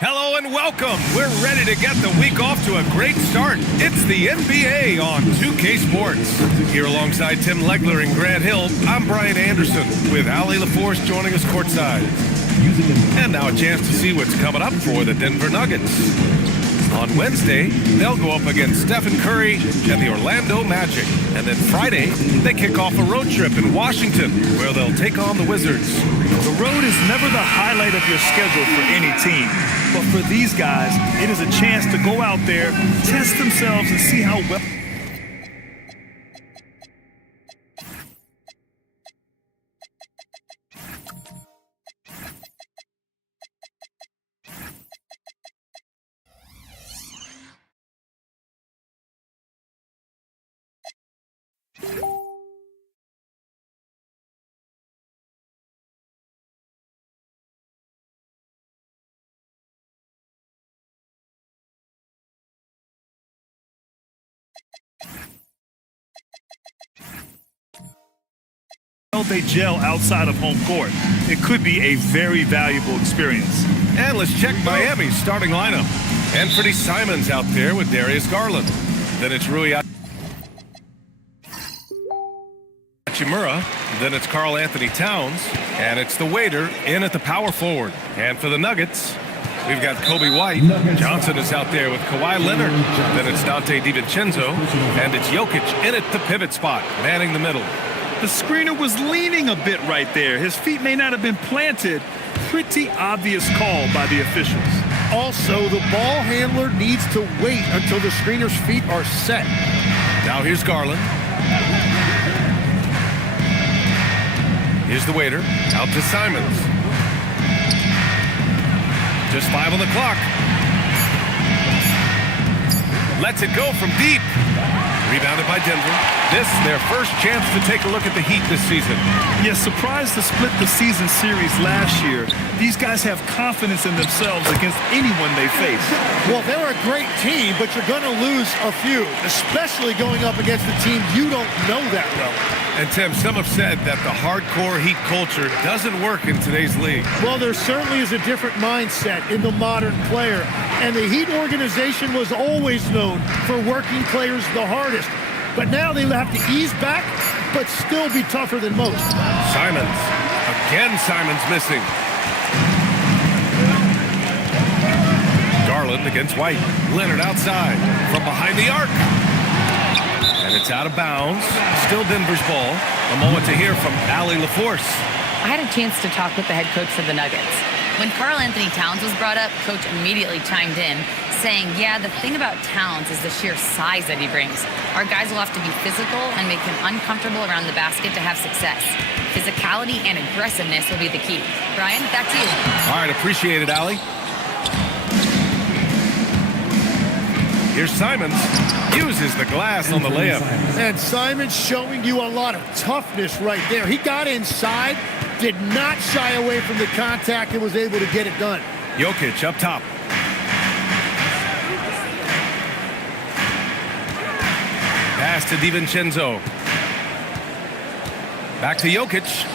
Hello and welcome. We're ready to get the week off to a great start. It's the NBA on 2K Sports. Here alongside Tim Legler and Grant Hill, I'm Brian Anderson with Ali LaForce joining us courtside. And now a chance to see what's coming up for the Denver Nuggets. On Wednesday, they'll go up against Stephen Curry and the Orlando Magic. And then Friday, they kick off a road trip in Washington, where they'll take on the Wizards. The road is never the highlight of your schedule for any team. But for these guys, it is a chance to go out there, test themselves, and see how well. They gel outside of home court. It could be a very valuable experience. And let's check Miami's starting lineup. Anthony Simons out there with Darius Garland. Then it's Rui Hachimura. Then it's Karl Anthony Towns. And it's the waiter in at the power forward. And for the Nuggets, we've got Kobe White. Johnson is out there with Kawhi Leonard. Then it's Dante DiVincenzo. And it's Jokic in at the pivot spot, manning the middle. The screener was leaning a bit right there. His feet may not have been planted. Pretty obvious call by the officials. Also, the ball handler needs to wait until the screener's feet are set. Now here's Garland. Here's the waiter. Out to Simons. Just 5 on the clock. Lets it go from deep. Rebounded by Denver. This is their first chance to take a look at the Heat this season. Yes, surprised to split the season series last year. These guys have confidence in themselves against anyone they face. Well, they're a great team, but you're going to lose a few, especially going up against a team you don't know that well. And Tim, some have said that the hardcore Heat culture doesn't work in today's league. Well, there certainly is a different mindset in the modern player. And the Heat organization was always known for working players the hardest. But now they have to ease back, but still be tougher than most. Simons. Again, Simons missing. Garland against White. Leonard outside from behind the arc. And it's out of bounds. Still Denver's ball. A moment to hear from Ali LaForce. I had a chance to talk with the head coach for the Nuggets. When Karl Anthony Towns was brought up, Coach immediately chimed in, saying, yeah, the thing about Towns is the sheer size that he brings. Our guys will have to be physical and make him uncomfortable around the basket to have success. Physicality and aggressiveness will be the key. Brian, back to you. All right, appreciate it, Ali. Here's Simons. Uses the glass on the layup. And Simons showing you a lot of toughness right there. He got inside, did not shy away from the contact, and was able to get it done. Jokic up top. Pass to DiVincenzo. Back to Jokic.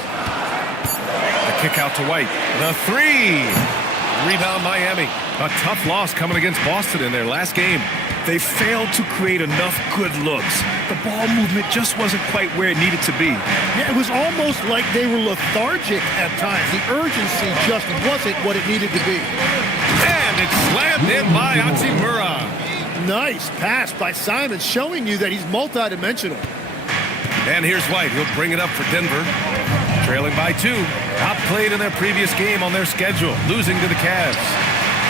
The kick out to White. The three. Rebound Miami. A tough loss coming against Boston in their last game. They failed to create enough good looks. The ball movement just wasn't quite where it needed to be. Yeah, it was almost like they were lethargic at times. The urgency just wasn't what it needed to be. And it's slammed in by Hachimura. Nice pass by Simons, showing you that he's multidimensional. And here's White. He'll bring it up for Denver. Trailing by 2. Outplayed in their previous game on their schedule, losing to the Cavs.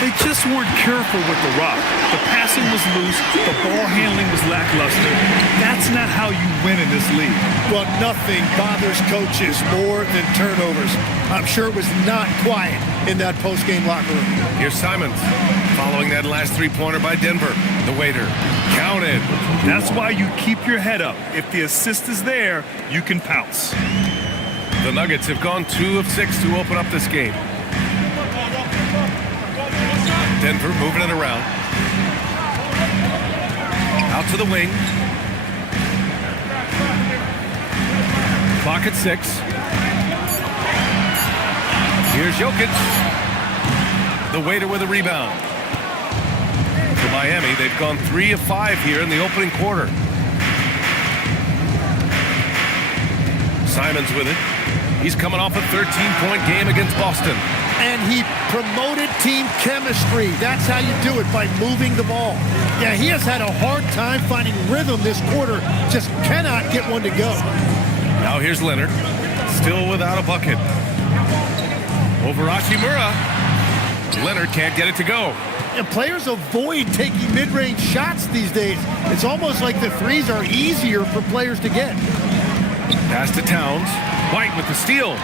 They just weren't careful with the rock. The passing was loose. The ball handling was lackluster. That's not how you win in this league. Well, nothing bothers coaches more than turnovers. I'm sure it was not quiet in that post-game locker room. Here's Simons. Following that last three-pointer by Denver. The waiter. Counted. That's why you keep your head up. If the assist is there, you can pounce. The Nuggets have gone 2 of 6 to open up this game. Denver moving it around. Out to the wing. Clock at 6. Here's Jokic. The Waiter with a rebound. For Miami, they've gone 3 of 5 here in the opening quarter. Simons with it. He's coming off a 13-point game against Boston. And he promoted team chemistry. That's how you do it, by moving the ball. Yeah, he has had a hard time finding rhythm this quarter. Just cannot get one to go. Now here's Leonard. Still without a bucket. Over Hachimura. Leonard can't get it to go. And players avoid taking mid-range shots these days. It's almost like the threes are easier for players to get. Pass to Towns. White with the steal.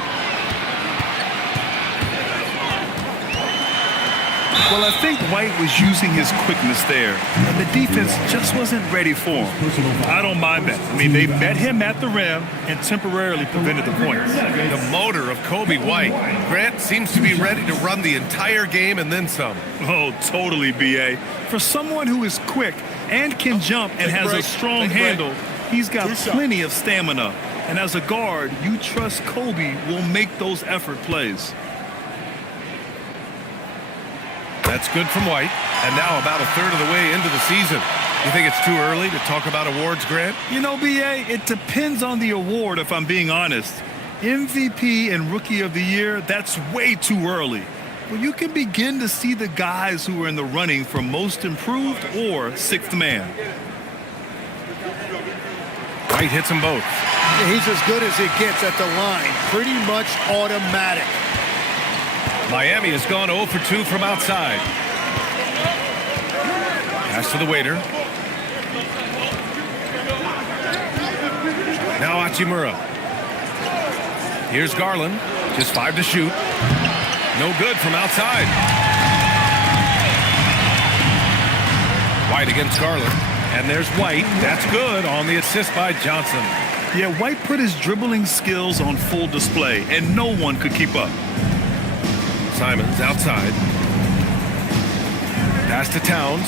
Well, I think White was using his quickness there, and the defense just wasn't ready for him. I don't mind that. I mean, they met him at the rim and temporarily prevented the points. The motor of Kobe White. Grant seems to be ready to run the entire game and then some. Oh, totally, B.A. For someone who is quick and can jump and has a strong handle, he's got plenty of stamina. And as a guard, you trust Kobe will make those effort plays. That's good from White. And now about a third of the way into the season. You think it's too early to talk about awards, Grant? You know, B.A., it depends on the award, if I'm being honest. MVP and Rookie of the Year, that's way too early. Well, you can begin to see the guys who are in the running for Most Improved or Sixth Man. White hits them both. He's as good as it gets at the line. Pretty much automatic. Miami has gone 0 for 2 from outside. Pass to the Waiter. Now Hachimura. Here's Garland. Just 5 to shoot. No good from outside. White against Garland. And there's White. That's good on the assist by Johnson. Yeah, White put his dribbling skills on full display, and no one could keep up. Simons outside. Pass to Towns.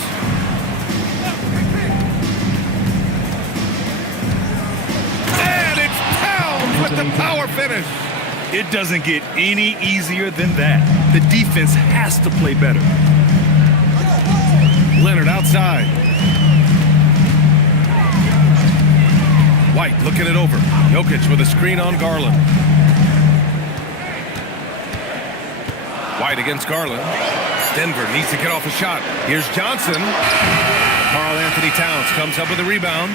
And it's Towns with the power finish. It doesn't get any easier than that. The defense has to play better. Leonard outside. White looking it over. Jokic with a screen on Garland. White against Garland. Denver needs to get off a shot. Here's Johnson. Karl Anthony Towns comes up with a rebound.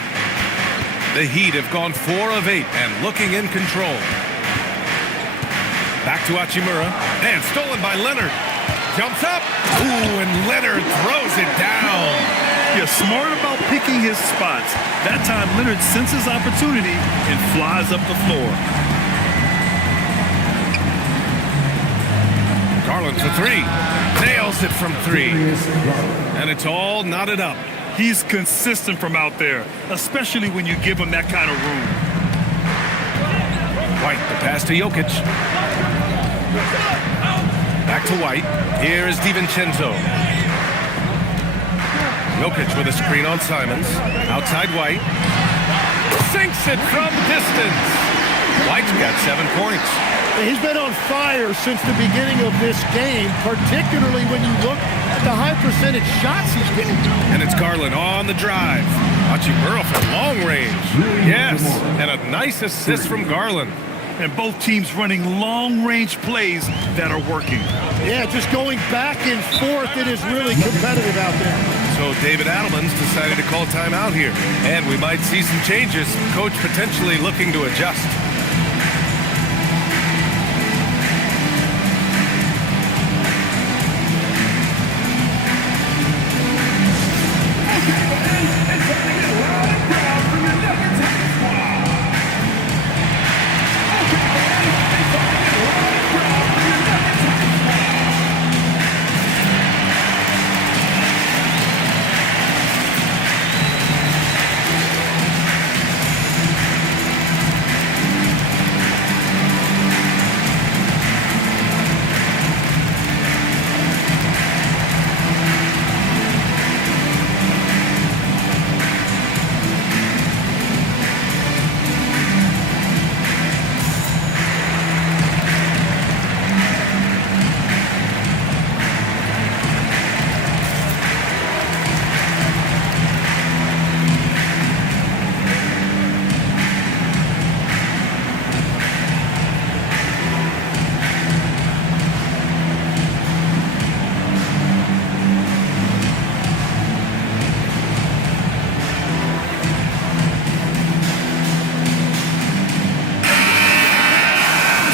The Heat have gone 4 of 8 and looking in control. Back to Hachimura. And stolen by Leonard. Jumps up. Ooh, and Leonard throws it down. You're smart about picking his spots. That time Leonard senses opportunity and flies up the floor. Garland for 3. Nails it from 3. And it's all knotted up. He's consistent from out there, especially when you give him that kind of room. White, the pass to Jokic. Back to White. Here is DiVincenzo. Jokic with a screen on Simons. Outside White. Sinks it from distance. White's got 7 points. He's been on fire since the beginning of this game, particularly when you look at the high percentage shots he's getting. And it's Garland on the drive. Hachimura from long range. Yes, and a nice assist from Garland. And both teams running long-range plays that are working. Yeah, just going back and forth. It is really competitive out there. So David Adelman's decided to call timeout here. And we might see some changes. Coach potentially looking to adjust.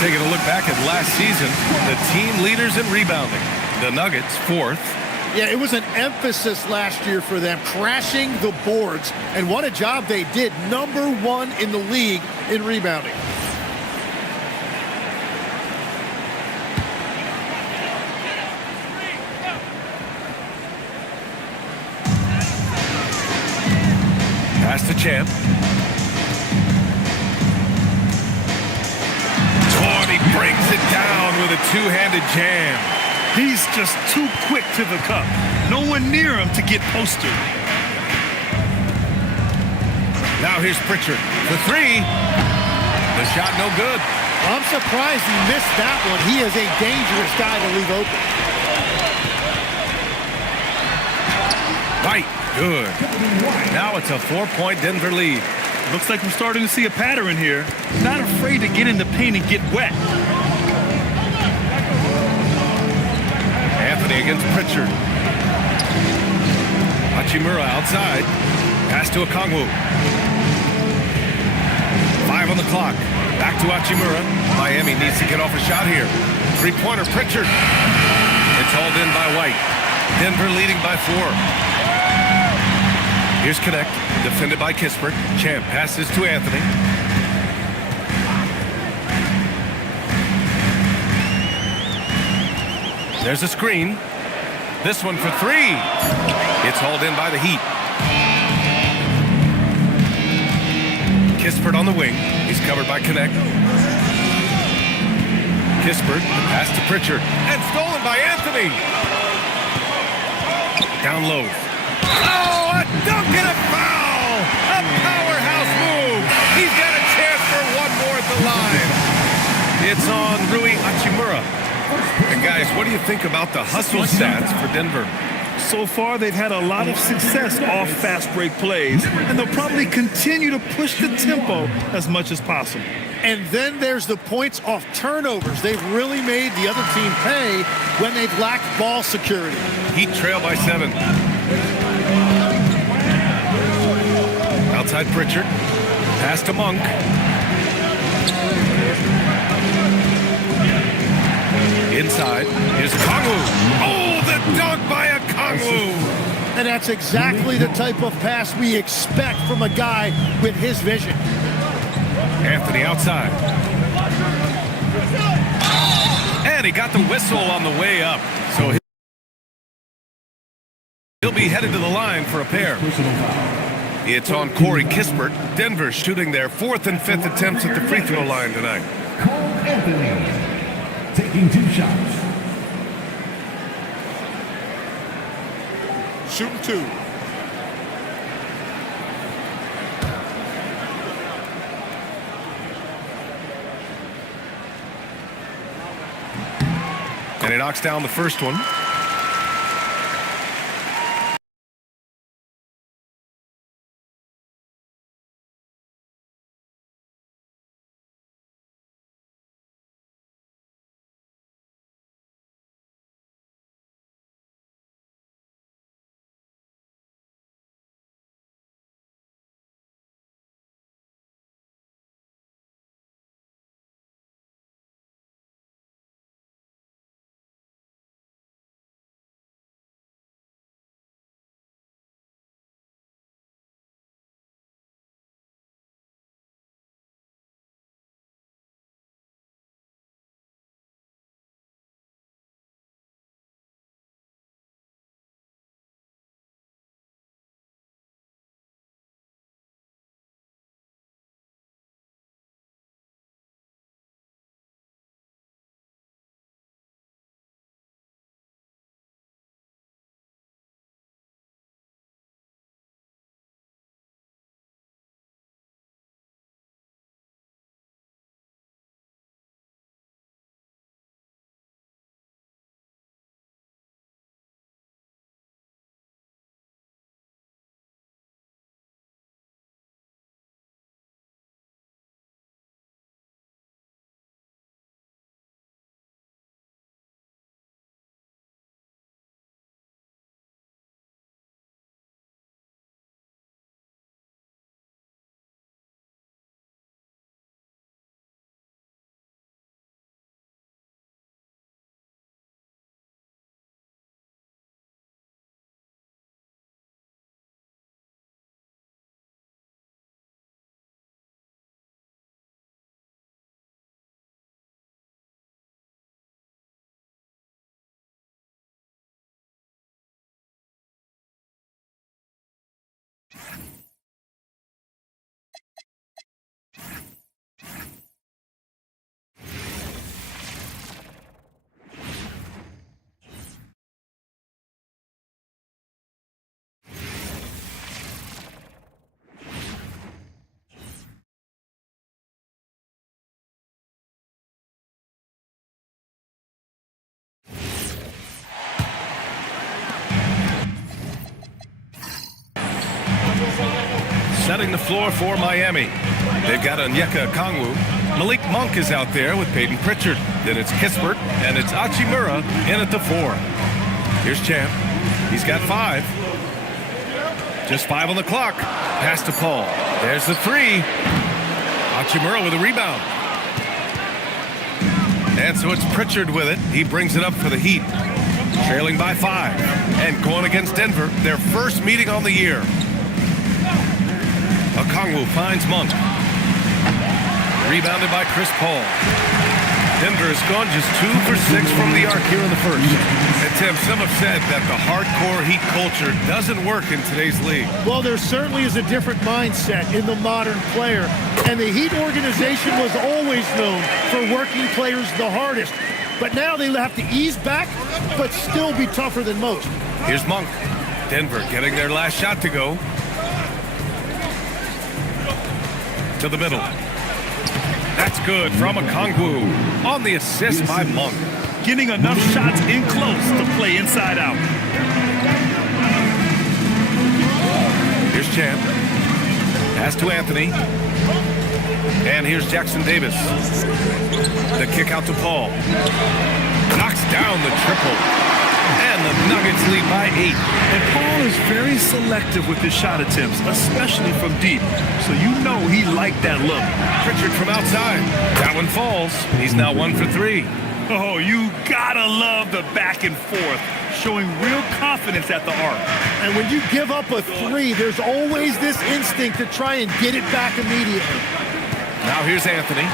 Taking a look back at last season, the team leaders in rebounding. The Nuggets, 4th. Yeah, it was an emphasis last year for them, crashing the boards. And what a job they did. #1 in the league in rebounding. Pass to Champ. He brings it down with a two-handed jam. He's just too quick to the cup. No one near him to get posted. Now here's Pritchard for 3. The shot no good. I'm surprised he missed that one. He is a dangerous guy to leave open. Right, good. Now it's a 4-point Denver lead. Looks like we're starting to see a pattern here. Not afraid to get in the paint and get wet. Anthony against Pritchard. Hachimura outside. Pass to Okongwu. 5 on the clock. Back to Hachimura. Miami needs to get off a shot here. 3-pointer Pritchard. It's hauled in by White. Denver leading by 4. Here's Connect, defended by Kispert. Champ passes to Anthony. There's a screen. This one for 3. It's hauled in by the Heat. Kispert on the wing. He's covered by Connect. Kispert, pass to Pritchard. And stolen by Anthony. Down low. Oh, a dunk and a foul! A powerhouse move! He's got a chance for one more at the line. It's on Rui Hachimura. And guys, what do you think about the hustle stats for Denver? So far, they've had a lot of success off fast break plays, and they'll probably continue to push the tempo as much as possible. And then there's the points off turnovers. They've really made the other team pay when they've lacked ball security. Heat trail by 7. Outside Pritchard. Pass to Monk. Inside. Here's Okongwu. Oh, the dunk by Okongwu. And that's exactly the type of pass we expect from a guy with his vision. Anthony outside. And he got the whistle on the way up. So he'll be headed to the line for a pair. It's on Corey Kispert. Denver shooting their 4th and 5th attempts at the free throw line tonight. Cole Anthony taking 2 shots. Shooting 2. And he knocks down the first one. setting the floor for Miami. They've got Onyeka Okongwu. Malik Monk is out there with Peyton Pritchard. Then it's Kispert, and it's Hachimura in at the 4. Here's Champ. He's got 5. Just 5 on the clock. Pass to Paul. There's the 3. Hachimura with a rebound. And so it's Pritchard with it. He brings it up for the Heat. Trailing by 5. And going against Denver, their first meeting on the year. Okongwu finds Monk. Rebounded by Chris Paul. Denver has gone just 2 for 6 from the arc here in the first. And Tim, some have said that the hardcore Heat culture doesn't work in today's league. Well, there certainly is a different mindset in the modern player. And the Heat organization was always known for working players the hardest. But now they have to ease back, but still be tougher than most. Here's Monk. Denver getting their last shot to go. To the middle. That's good from Okongwu on the assist by Monk. Getting enough shots in close to play inside out. Here's Champ. Pass to Anthony. And here's Jackson Davis. The kick out to Paul. Knocks down the triple. And the Nuggets lead by 8. And Paul is very selective with his shot attempts, especially from deep. So you know he liked that look. Pritchard from outside. That one falls. He's now 1 for 3. Oh, you gotta love the back and forth, showing real confidence at the arc. And when you give up a 3, there's always this instinct to try and get it back immediately. Now here's Anthony.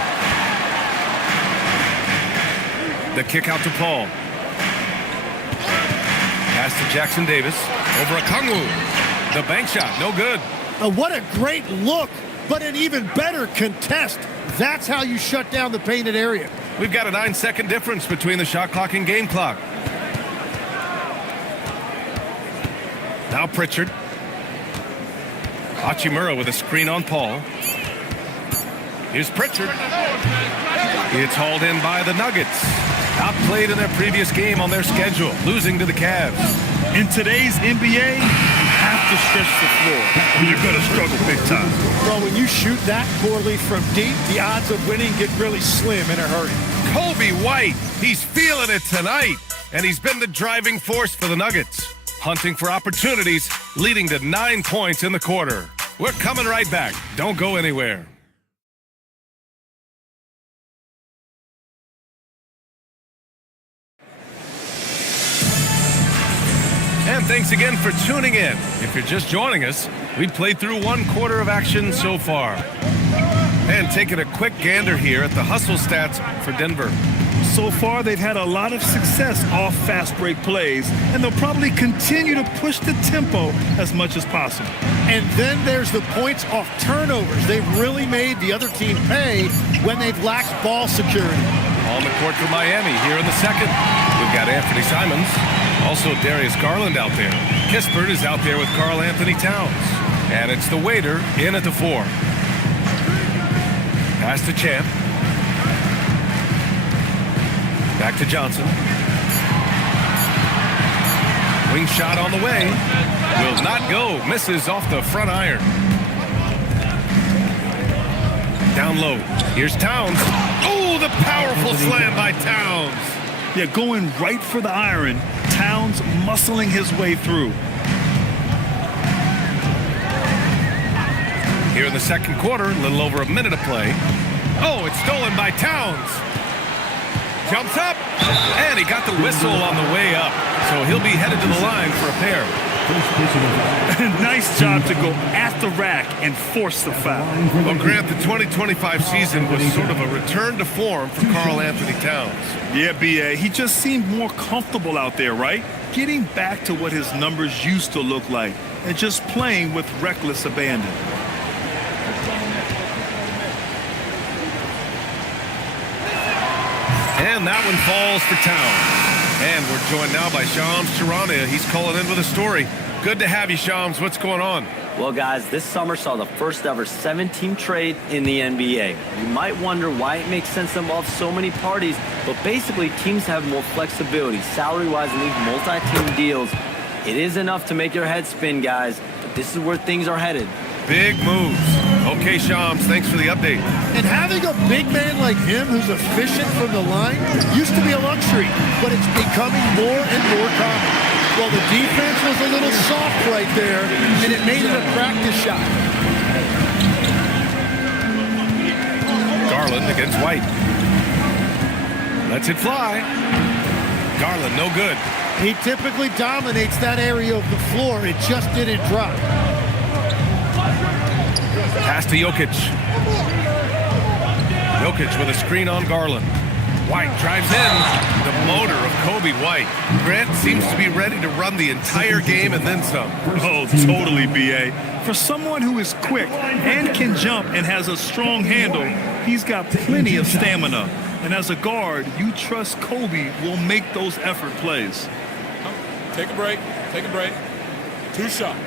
The kick out to Paul. Pass to Jackson Davis. Over Okongwu. The bank shot, no good. What a great look, but an even better contest. That's how you shut down the painted area. We've got a 9-second difference between the shot clock and game clock. Now Pritchard. Hachimura with a screen on Paul. Here's Pritchard. It's hauled in by the Nuggets. Outplayed in their previous game on their schedule, losing to the Cavs. In today's NBA, you have to stretch the floor, or you're going to struggle big time. Well, when you shoot that poorly from deep, the odds of winning get really slim in a hurry. Kobe White, he's feeling it tonight, and he's been the driving force for the Nuggets, hunting for opportunities, leading to 9 points in the quarter. We're coming right back. Don't go anywhere. And thanks again for tuning in. If you're just joining us, we've played through 1 quarter of action so far. And taking a quick gander here at the hustle stats for Denver. So far, they've had a lot of success off fast break plays, and they'll probably continue to push the tempo as much as possible. And then there's the points off turnovers. They've really made the other team pay when they've lacked ball security. On the court for Miami here in the second. We've got Anthony Simons. Also Darius Garland out there. Kispert is out there with Karl Anthony Towns. And it's the waiter in at the 4. Pass to Champ. Back to Johnson. Wing shot on the way. Will not go. Misses off the front iron. Down low. Here's Towns. Oh, the powerful slam by Towns. Yeah, going right for the iron. Towns muscling his way through. Here in the second quarter, a little over a minute of play. Oh, it's stolen by Towns. Jumps up, and he got the whistle on the way up. So he'll be headed to the line for a pair. Nice job to go at the rack and force the foul. Well, Grant, the 2025 season was sort of a return to form for Karl Anthony Towns. Yeah, B.A., he just seemed more comfortable out there, right? Getting back to what his numbers used to look like and just playing with reckless abandon. And that one falls for Towns. And we're joined now by Shams Charania. He's calling in with a story. Good to have you, Shams. What's going on? Well, guys, this summer saw the first ever 7-team trade in the NBA. You might wonder why it makes sense to involve so many parties, but basically teams have more flexibility salary-wise in these multi-team deals. It is enough to make your head spin, guys, but this is where things are headed. Big moves. Okay, Shams, thanks for the update. And having a big man like him who's efficient from the line used to be a luxury, but it's becoming more and more common. Well, the defense was a little soft right there, and it made it a practice shot. Garland against White. Lets it fly. Garland, no good. He typically dominates that area of the floor. It just didn't drop. Pass to Jokic. Jokic with a screen on Garland. White drives in. The motor of Kobe White. Grant seems to be ready to run the entire game and then some. Oh, totally, B.A. For someone who is quick and can jump and has a strong handle, he's got plenty of stamina. And as a guard, you trust Kobe will make those effort plays. Take a break. Take a break. 2 shots.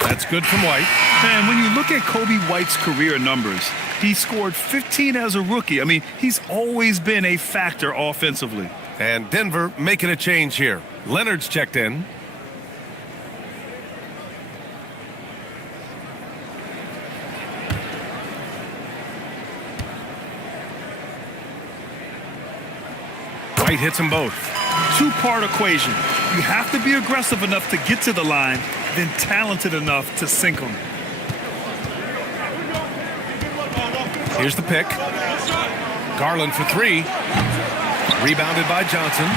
That's good from White. And when you look at Kobe White's career numbers, he scored 15 as a rookie. I mean, he's always been a factor offensively. And Denver making a change here. Leonard's checked in. White hits them both. Two-part equation. You have to be aggressive enough to get to the line, then talented enough to sink them. Here's the pick. Garland for 3. Rebounded by Johnson.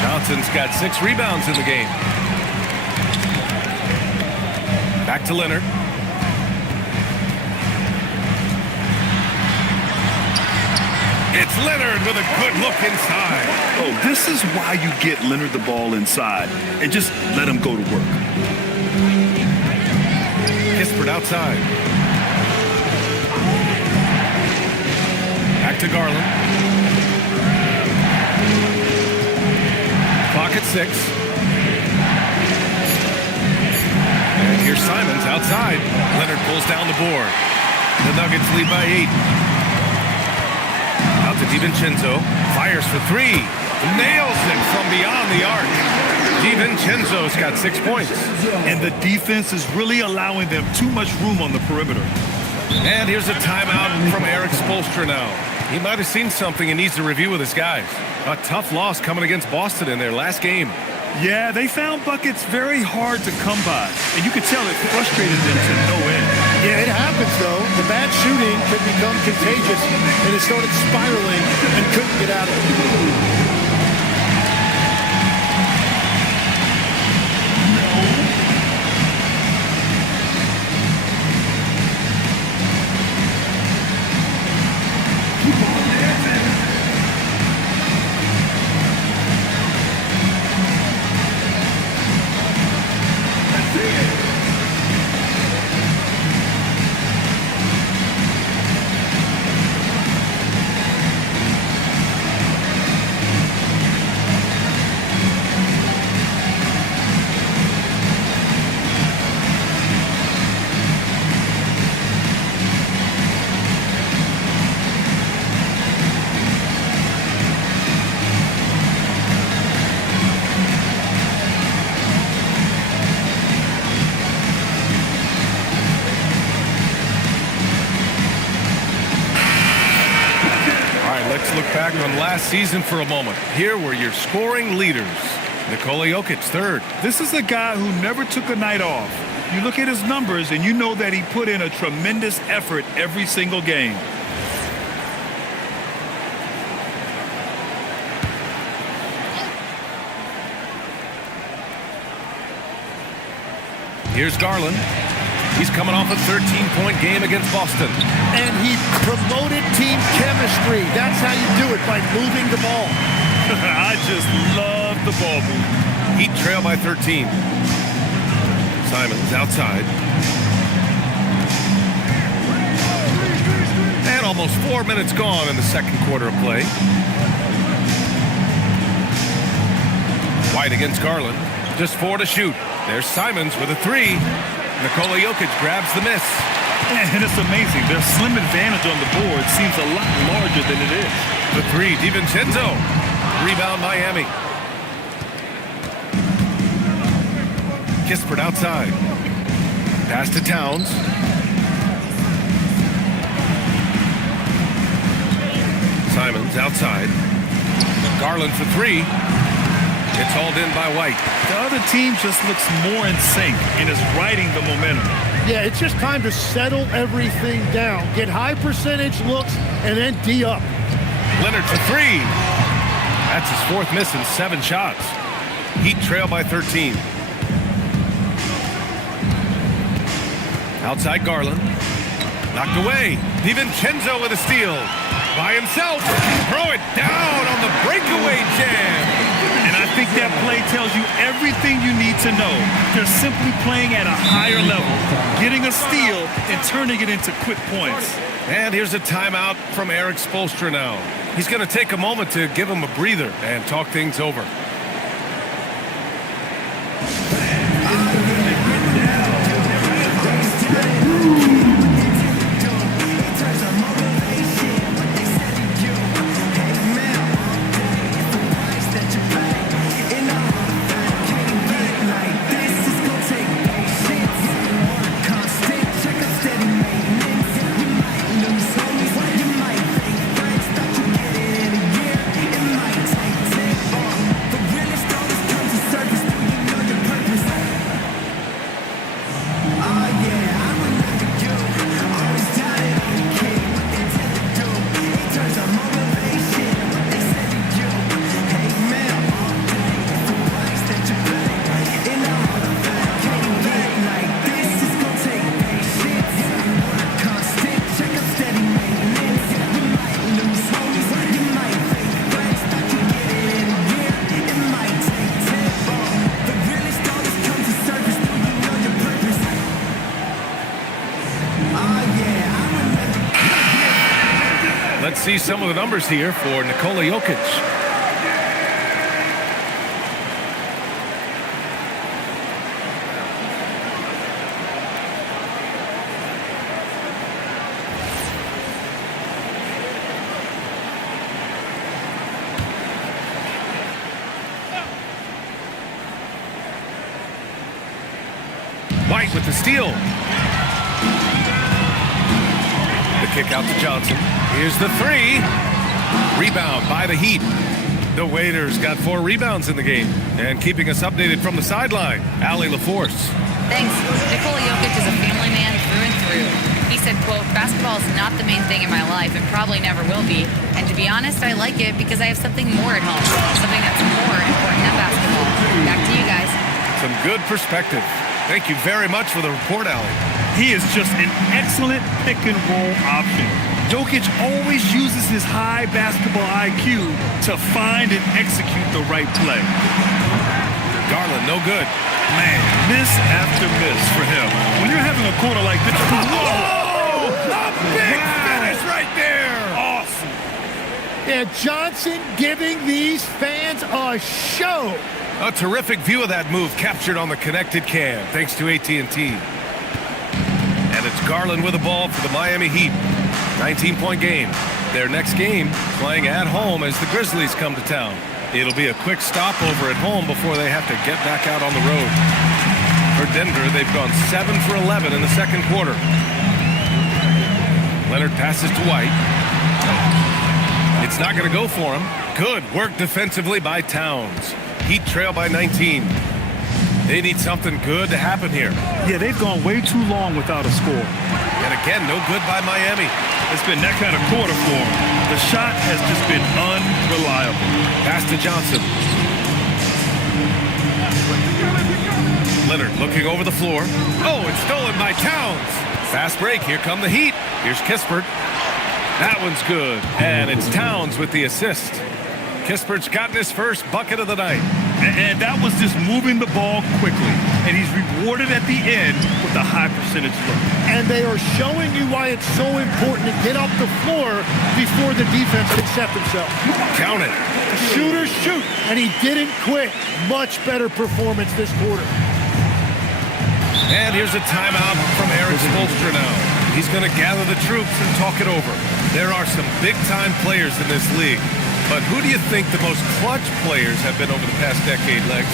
Johnson's got 6 rebounds in the game. Back to Leonard. It's Leonard with a good look inside. Oh, this is why you get Leonard the ball inside and just let him go to work. Kispert outside. Back to Garland. Clock at 6. And here's Simons outside. Leonard pulls down the board. The Nuggets lead by 8. Out to DiVincenzo. Fires for 3. Nails it from beyond the arc. DiVincenzo's got 6 points. And the defense is really allowing them too much room on the perimeter. And here's a timeout from Eric Spoelstra now. He might have seen something and needs to review with his guys. A tough loss coming against Boston in their last game. Yeah, they found buckets very hard to come by. And you could tell it frustrated them to no end. Yeah, it happens, though. The bad shooting could become contagious, and it started spiraling and couldn't get out of it. Let's look back on last season for a moment. Here were your scoring leaders. Nikola Jokic, 3rd. This is a guy who never took a night off. You look at his numbers and you know that he put in a tremendous effort every single game. Here's Garland. He's coming off a 13-point game against Boston. And he promoted team chemistry. That's how you do it, by moving the ball. I just love the ball movement. Heat trail by 13. Simons outside. And almost 4 minutes gone in the second quarter of play. White against Garland. Just 4 to shoot. There's Simons with a 3. Nikola Jokic grabs the miss. And it's amazing. Their slim advantage on the board seems a lot larger than it is. The 3, DiVincenzo. Rebound Miami. Kispert outside. Pass to Towns. Simons outside. Garland for three. It's hauled in by White. The other team just looks more in sync and is riding the momentum. Yeah, it's just time to settle everything down. Get high percentage looks and then D up. Leonard for three. That's his fourth miss in 7 shots. Heat trail by 13. Outside Garland. Knocked away. DiVincenzo with a steal. By himself. Throw it down on the breakaway jam. And I think that play tells you everything you need to know. They're simply playing at a higher level, getting a steal and turning it into quick points. And here's a timeout from Eric Spoelstra now. He's going to take a moment to give him a breather and talk things over. Let's see some of the numbers here for Nikola Jokic. White with the steal. The kick out to Johnson. Here's the three. Rebound by the Heat. The Waiters got 4 rebounds in the game. And keeping us updated from the sideline, Allie LaForce. Thanks. Nikola Jokic is a family man through and through. He said, quote, basketball is not the main thing in my life and probably never will be. And to be honest, I like it because I have something more at home. Something that's more important than basketball. Back to you guys. Some good perspective. Thank you very much for the report, Allie. He is just an excellent pick-and-roll option. Jokic always uses his high basketball IQ to find and execute the right play. Garland, no good. Man, miss after miss for him. When you're having a quarter like this, whoa! A big finish right there! Awesome. And Johnson giving these fans a show. A terrific view of that move captured on the connected cam, thanks to AT&T. And it's Garland with the ball for the Miami Heat. 19-point game. Their next game playing at home as the Grizzlies come to town. It'll be a quick stopover at home before they have to get back out on the road. For Denver, they've gone 7 for 11 in the second quarter. Leonard passes to White. It's not going to go for him. Good work defensively by Towns. Heat trail by 19. They need something good to happen here. Yeah, they've gone way too long without a score. And again, no good by Miami. It's been that kind of quarter for them. The shot has just been unreliable. Pass to Johnson. Leonard looking over the floor. Oh, it's stolen by Towns. Fast break. Here come the Heat. Here's Kispert. That one's good. And it's Towns with the assist. Kispert's gotten his first bucket of the night. And that was just moving the ball quickly. And he's rewarded at the end with a high percentage look. And they are showing you why it's so important to get off the floor before the defense can set themselves. Count it. Shooters shoot. And he didn't quit. Much better performance this quarter. And here's a timeout from Eric Spoelstra now. He's going to gather the troops and talk it over. There are some big-time players in this league. But who do you think the most clutch players have been over the past decade, Legs?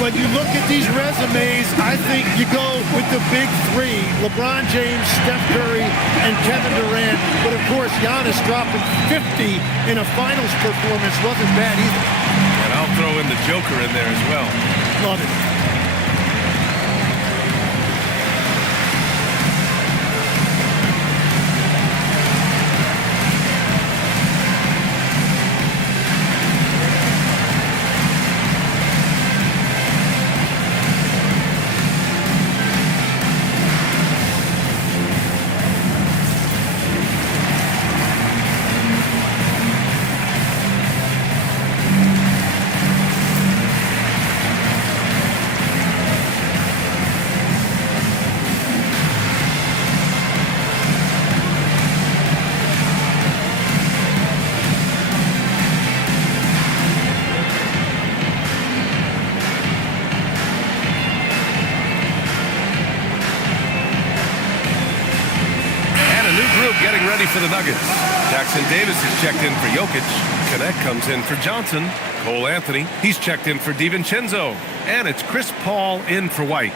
When you look at these resumes, I think you go with the big three, LeBron James, Steph Curry, and Kevin Durant. But of course, Giannis dropping 50 in a finals performance wasn't bad either. And I'll throw in the Joker in there as well. Love it. Getting ready for the Nuggets. Jackson Davis is checked in for Jokic. Connect comes in for Johnson. Cole Anthony, he's checked in for DiVincenzo. And it's Chris Paul in for White.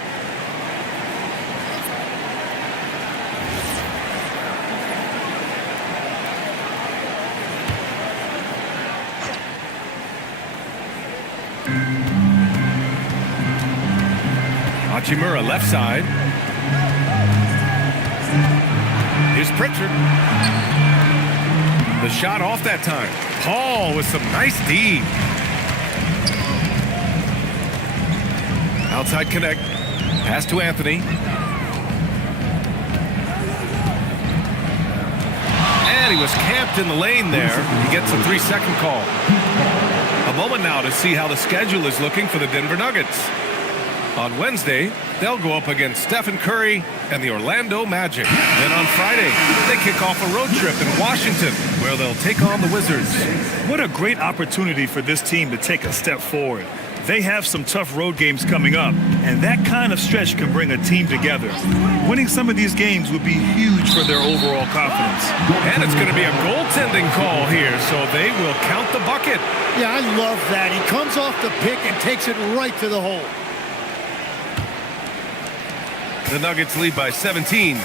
Hachimura left side. Here's Pritchard. The shot off that time. Paul with some nice D. Outside connect. Pass to Anthony. And he was camped in the lane there. He gets a 3-second call. A moment now to see how the schedule is looking for the Denver Nuggets. On Wednesday, they'll go up against Stephen Curry and the Orlando Magic. Then on Friday, they kick off a road trip in Washington, where they'll take on the Wizards. What a great opportunity for this team to take a step forward. They have some tough road games coming up, and that kind of stretch can bring a team together. Winning some of these games would be huge for their overall confidence. And it's going to be a goaltending call here, so they will count the bucket. Yeah, I love that. He comes off the pick and takes it right to the hole. The Nuggets lead by 17.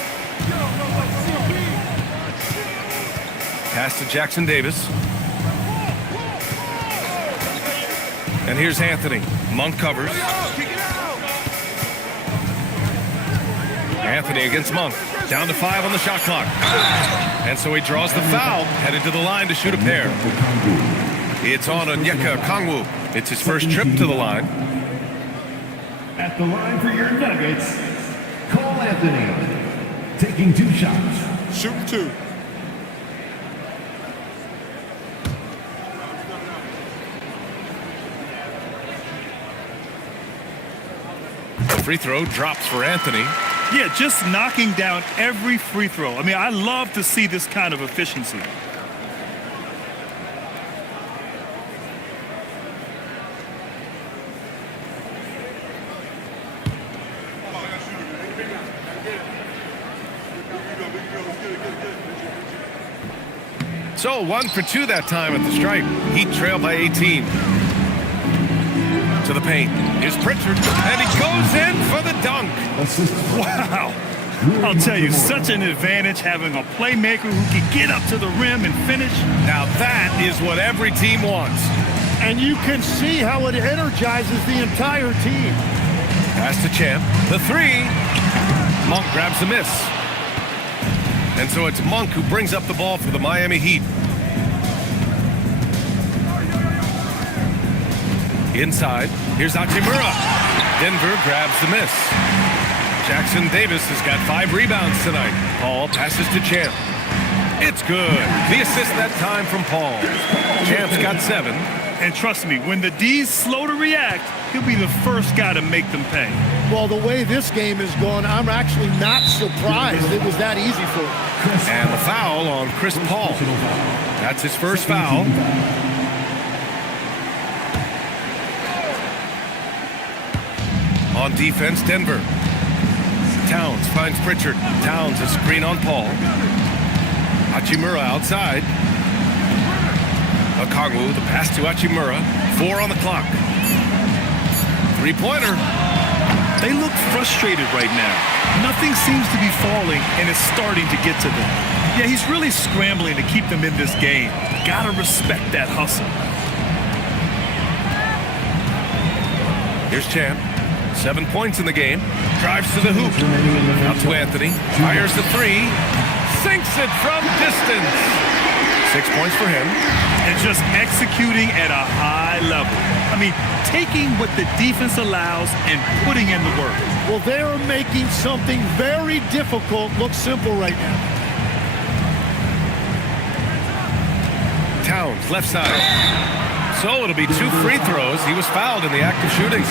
Pass to Jackson Davis. And here's Anthony. Monk covers. Anthony against Monk. Down to 5 on the shot clock. And so he draws the foul, headed to the line to shoot a pair. It's on Onyeka Okongwu. It's his first trip to the line. At the line for your Nuggets, Cole Anthony, taking 2 shots. Shooting 2. The free throw drops for Anthony. Yeah, just knocking down every free throw. I mean, I love to see this kind of efficiency. So 1 for 2 that time at the stripe. Heat trail by 18. To the paint. Here's Pritchard. And he goes in for the dunk. Wow. I'll tell you, such an advantage having a playmaker who can get up to the rim and finish. Now that is what every team wants. And you can see how it energizes the entire team. Pass to Champ. The 3. Monk grabs the miss. And so it's Monk who brings up the ball for the Miami Heat. Inside, here's Hachimura. Denver grabs the miss. Jackson Davis has got 5 rebounds tonight. Paul passes to Champ. It's good. The assist that time from Paul. Champ's got 7. And trust me, when the D's slow to react, he'll be the first guy to make them pay. Well, the way this game is going, I'm actually not surprised it was that easy for him. And the foul on Chris Paul. That's his first foul. On defense, Denver. Towns finds Pritchard. Towns a screen on Paul. Hachimura outside. Okongwu, the pass to Hachimura. 4 on the clock. Three-pointer. They look frustrated right now. Nothing seems to be falling, and it's starting to get to them. Yeah, he's really scrambling to keep them in this game. Gotta respect that hustle. Here's Champ. 7 points in the game. Drives to the hoop. Out to Anthony. Fires the three. Sinks it from distance. 6 points for him. And just executing at a high level. I mean, taking what the defense allows and putting in the work. Well, they're making something very difficult look simple right now. Towns, left side. So it'll be 2 free throws. He was fouled in the act of shooting.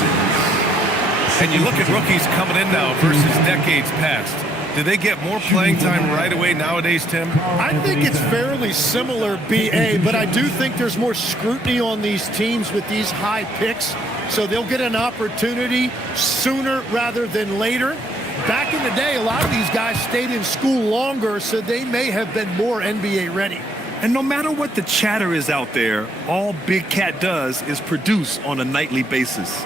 And you look at rookies coming in now versus decades past. Do they get more playing time right away nowadays, Tim? I think it's fairly similar, B.A., but I do think there's more scrutiny on these teams with these high picks, so they'll get an opportunity sooner rather than later. Back in the day, a lot of these guys stayed in school longer, so they may have been more NBA ready. And no matter what the chatter is out there, all Big Cat does is produce on a nightly basis.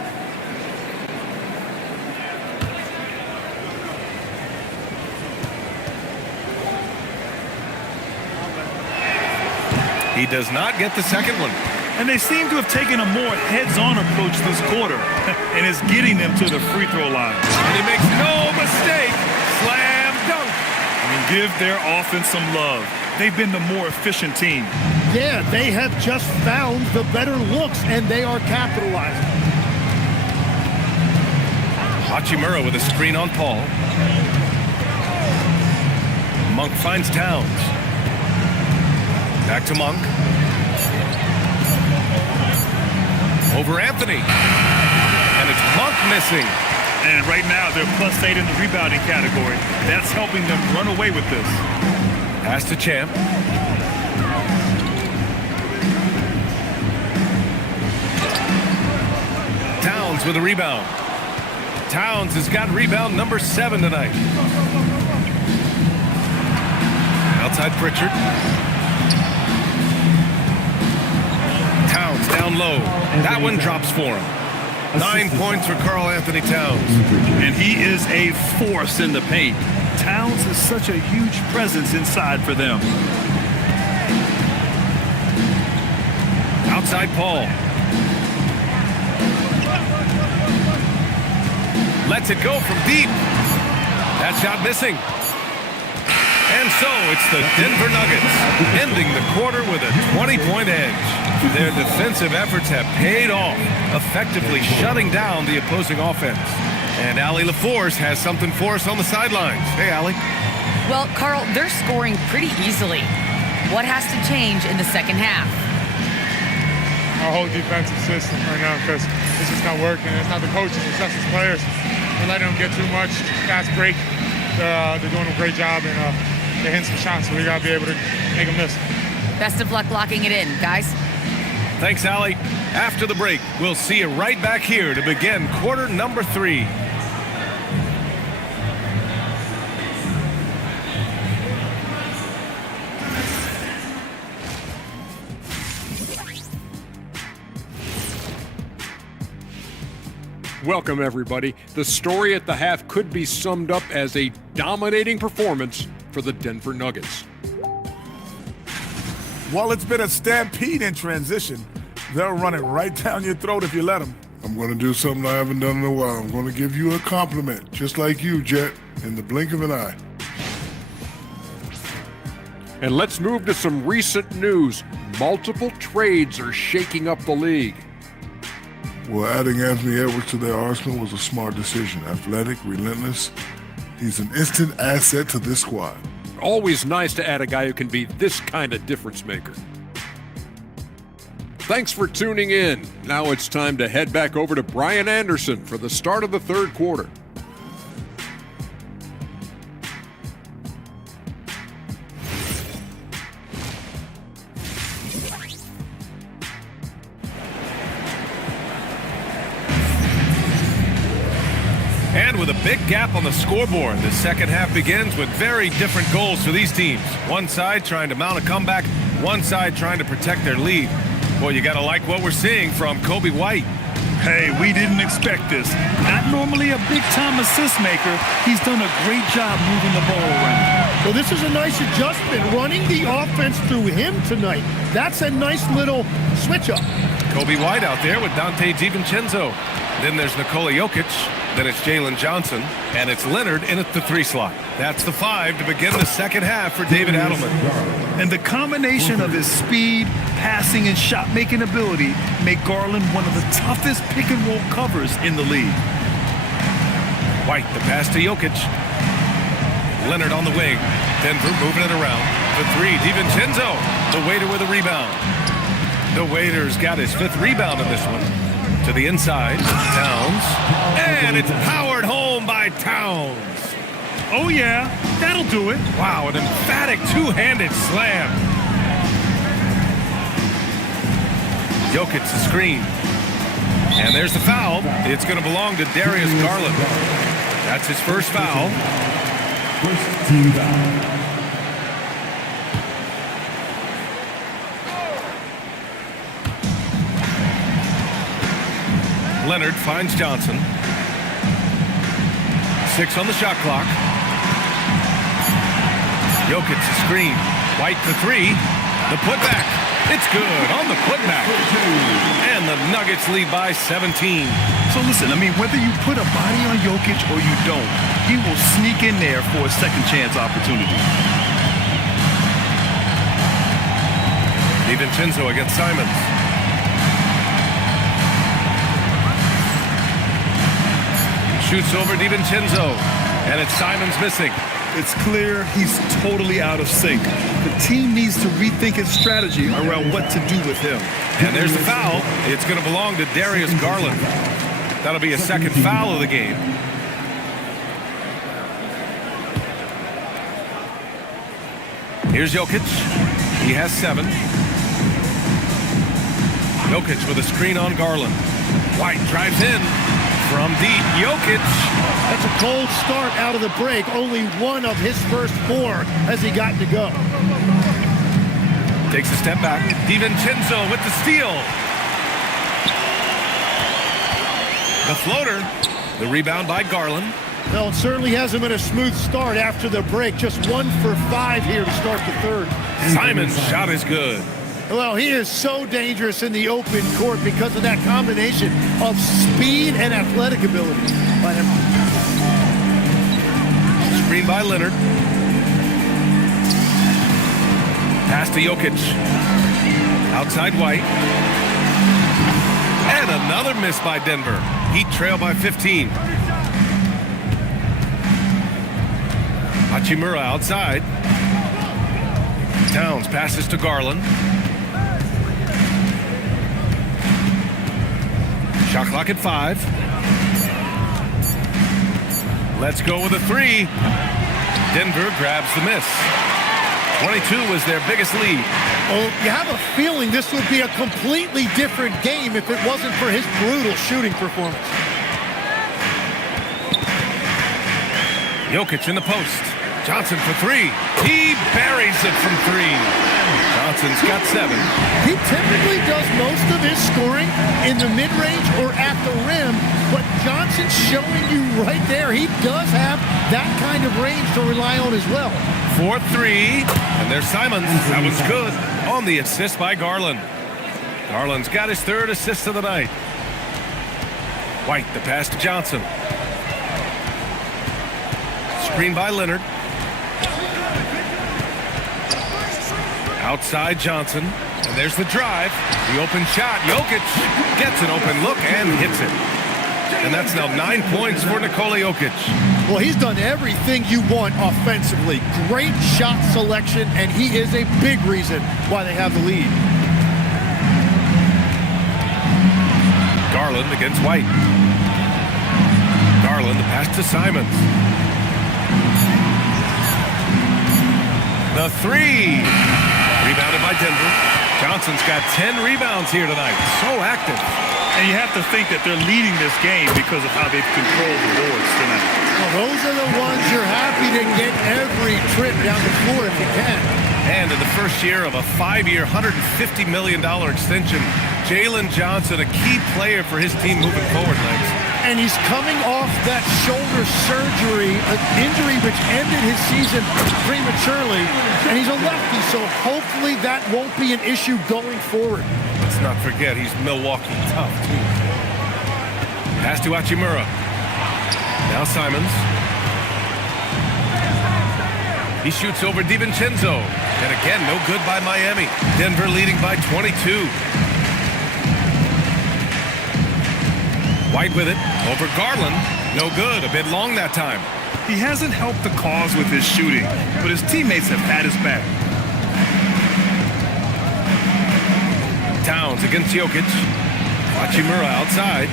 He does not get the second one. And they seem to have taken a more heads-on approach this quarter, and it's getting them to the free throw line. And he makes no mistake. Slam dunk. I mean, give their offense some love. They've been the more efficient team. Yeah, they have just found the better looks, and they are capitalizing. Hachimura with a screen on Paul. Monk finds Towns. Back to Monk. Over Anthony. And it's Monk missing. And right now, they're +8 in the rebounding category. That's helping them run away with this. Pass to Champ. Towns with a rebound. Towns has got rebound number 7 tonight. Outside Pritchard. Towns down low. That one drops for him. 9 points for Karl Anthony Towns. And he is a force in the paint. Towns is such a huge presence inside for them. Outside Paul. Lets it go from deep. That shot missing. And so it's the Denver Nuggets ending the quarter with a 20-point edge. Their defensive efforts have paid off, effectively shutting down the opposing offense. And Allie LaForce has something for us on the sidelines. Hey, Allie. Well, Carl, they're scoring pretty easily. What has to change in the second half? Our whole defensive system right now, because it's just not working. It's not the coaches, it's us as players. We're letting them get too much fast break. They're doing a great job, and they're hitting some shots, so we got to be able to make them miss. Best of luck locking it in, guys. Thanks, Allie. After the break, we'll see you right back here to begin quarter number 3. Welcome, everybody. The story at the half could be summed up as a dominating performance for the Denver Nuggets. While it's been a stampede in transition, they'll run it right down your throat if you let them. I'm going to do something I haven't done in a while. I'm going to give you a compliment, just like you, Jet, in the blink of an eye. And let's move to some recent news. Multiple trades are shaking up the league. Well, adding Anthony Edwards to their arsenal was a smart decision. Athletic, relentless. He's an instant asset to this squad. Always nice to add a guy who can be this kind of difference maker. Thanks for tuning in. Now it's time to head back over to Brian Anderson for the start of the third quarter. And with a big gap on the scoreboard, the second half begins with very different goals for these teams. One side trying to mount a comeback, one side trying to protect their lead. Well, you got to like what we're seeing from Kobe White. Hey, we didn't expect this. Not normally a big-time assist maker. He's done a great job moving the ball around. Well, this is a nice adjustment, running the offense through him tonight. That's a nice little switch-up. Kobe White out there with Dante DiVincenzo. Then there's Nikola Jokic. Then it's Jalen Johnson. And it's Leonard in at the 3 slot. That's the 5 to begin the second half for David Adelman. And the combination of his speed, passing, and shot-making ability make Garland one of the toughest pick-and-roll covers in the league. White, the pass to Jokic. Leonard on the wing. Denver moving it around. The 3, DiVincenzo. The Waiter with a rebound. The Waiter's got his 5th rebound in this one. To the inside, Towns. And it's powered home by Towns. Oh, yeah, that'll do it. Wow, an emphatic two-handed slam. Jokic the screen. And there's the foul. It's going to belong to Darius Garland. That's his first foul. First team foul. Leonard finds Johnson. 6 on the shot clock. Jokic the screen. White the 3. The putback. It's good on the putback. And the Nuggets lead by 17. So listen, I mean, whether you put a body on Jokic or you don't, he will sneak in there for a second chance opportunity. DiVincenzo against Simons. Shoots over DiVincenzo, and it's Simons missing. It's clear he's totally out of sync. The team needs to rethink its strategy around what to do with him. And there's the foul. It's going to belong to Darius Garland. That'll be a second foul of the game. Here's Jokic. He has 7. Jokic with a screen on Garland. White drives in. From deep, Jokic. That's a cold start out of the break. Only one of his first 4 has he gotten to go. Takes a step back. DiVincenzo with the steal. The floater. The rebound by Garland. Well, it certainly hasn't been a smooth start after the break. Just 1 for 5 here to start the third. Simon's shot is good. Well, he is so dangerous in the open court because of that combination of speed and athletic ability by him. Screen by Leonard. Pass to Jokic. Outside White. And another miss by Denver. Heat trail by 15. Hachimura outside. Towns passes to Garland. Shot clock at 5. Let's go with a 3. Denver grabs the miss. 22 was their biggest lead. Oh, you have a feeling this would be a completely different game if it wasn't for his brutal shooting performance. Jokic in the post. Johnson for 3. He buries it from 3. Johnson's got 7. He typically does most of his scoring in the mid-range or at the rim, but Johnson's showing you right there he does have that kind of range to rely on as well. 4-3, and there's Simons. That was good on the assist by Garland. Garland's got his 3rd assist of the night. White, the pass to Johnson. Screen by Leonard. Outside Johnson, and there's the drive. The open shot. Jokic gets an open look and hits it. And that's now 9 points for Nikola Jokic. Well, he's done everything you want offensively. Great shot selection, and he is a big reason why they have the lead. Garland against White. Garland, the pass to Simons. The 3. Rebounded by Denver. Johnson's got 10 rebounds here tonight. So active. And you have to think that they're leading this game because of how they've controlled the boards tonight. Well, those are the ones you're happy to get every trip down the floor if you can. And in the first year of a 5-year, $150 million extension, Jalen Johnson, a key player for his team moving forward, Legs. And he's coming off that shoulder surgery, an injury which ended his season prematurely. And he's a lefty, so hopefully that won't be an issue going forward. Let's not forget, he's Milwaukee tough, too. Pass to Hachimura. Now Simons. He shoots over DiVincenzo. And again, no good by Miami. Denver leading by 22. White with it. Over Garland. No good. A bit long that time. He hasn't helped the cause with his shooting, but his teammates have had his back. Towns against Jokic. Hachimura outside.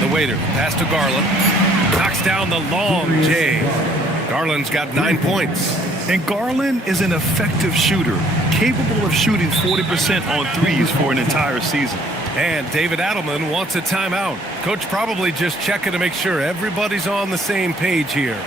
The waiter. Pass to Garland. Knocks down the long J. Garland's got 9 points. And Garland is an effective shooter, capable of shooting 40% on threes for an entire season. And David Adelman wants a timeout. Coach probably just checking to make sure everybody's on the same page here.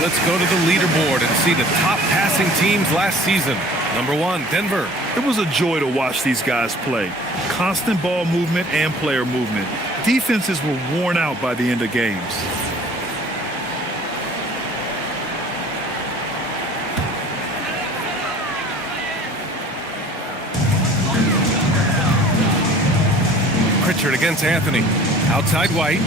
Let's go to the leaderboard and see the top passing teams last season. Number 1, Denver. It was a joy to watch these guys play. Constant ball movement and player movement. Defenses were worn out by the end of games. Pritchard against Anthony. Outside White.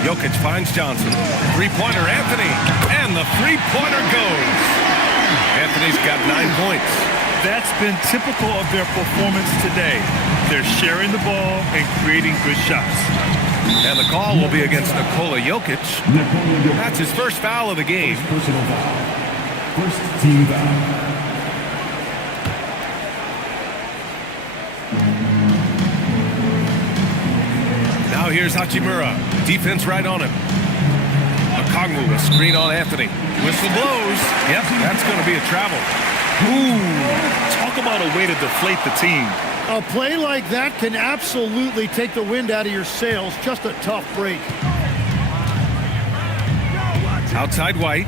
Jokic finds Johnson. Three-pointer, Anthony. And the three-pointer goes. Anthony's got 9 points. That's been typical of their performance today. They're sharing the ball and creating good shots. And the call will be against Nikola Jokic. That's his first foul of the game. Personal foul. First team foul. Now here's Hachimura. Defense right on him. Okongwu, a screen on Anthony. Whistle blows. Yep, that's going to be a travel. Ooh, talk about a way to deflate the team. A play like that can absolutely take the wind out of your sails. Just a tough break. Outside White.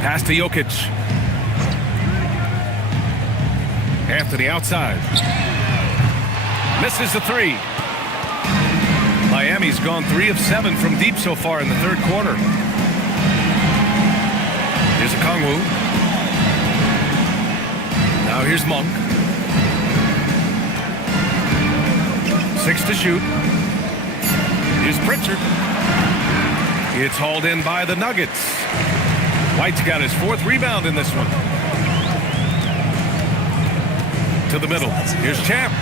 Pass to Jokic. Anthony outside. Misses the three. Miami's gone 3 of 7 from deep so far in the third quarter. Here's Okongwu. Now here's Monk. 6 to shoot. Here's Pritchard. It's hauled in by the Nuggets. White's got his 4th rebound in this one. To the middle. Here's Champ.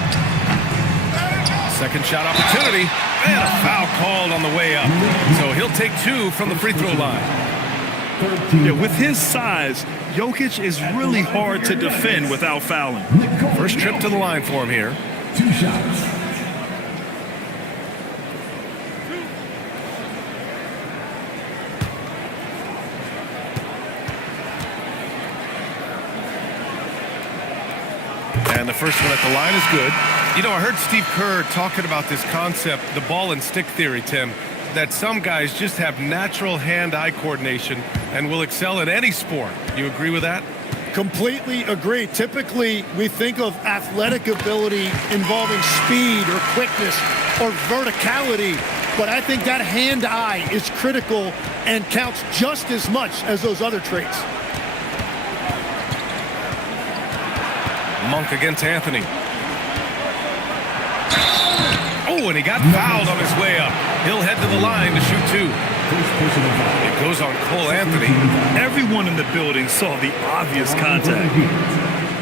Second shot opportunity. And a foul called on the way up. So he'll take 2 from the free throw line. Yeah, with his size, Jokic is really hard to defend without fouling. First trip to the line for him here. 2 shots. And the first one at the line is good. You know, I heard Steve Kerr talking about this concept, the ball and stick theory, Tim. that some guys just have natural hand-eye coordination and will excel at any sport. You agree with that? Completely agree. Typically, we think of athletic ability involving speed or quickness or verticality, but I think that hand-eye is critical and counts just as much as those other traits. Monk against Anthony. Oh, and he got fouled on his way up. He'll head to the line to shoot two. It goes on Cole Anthony. Everyone in the building saw the obvious contact.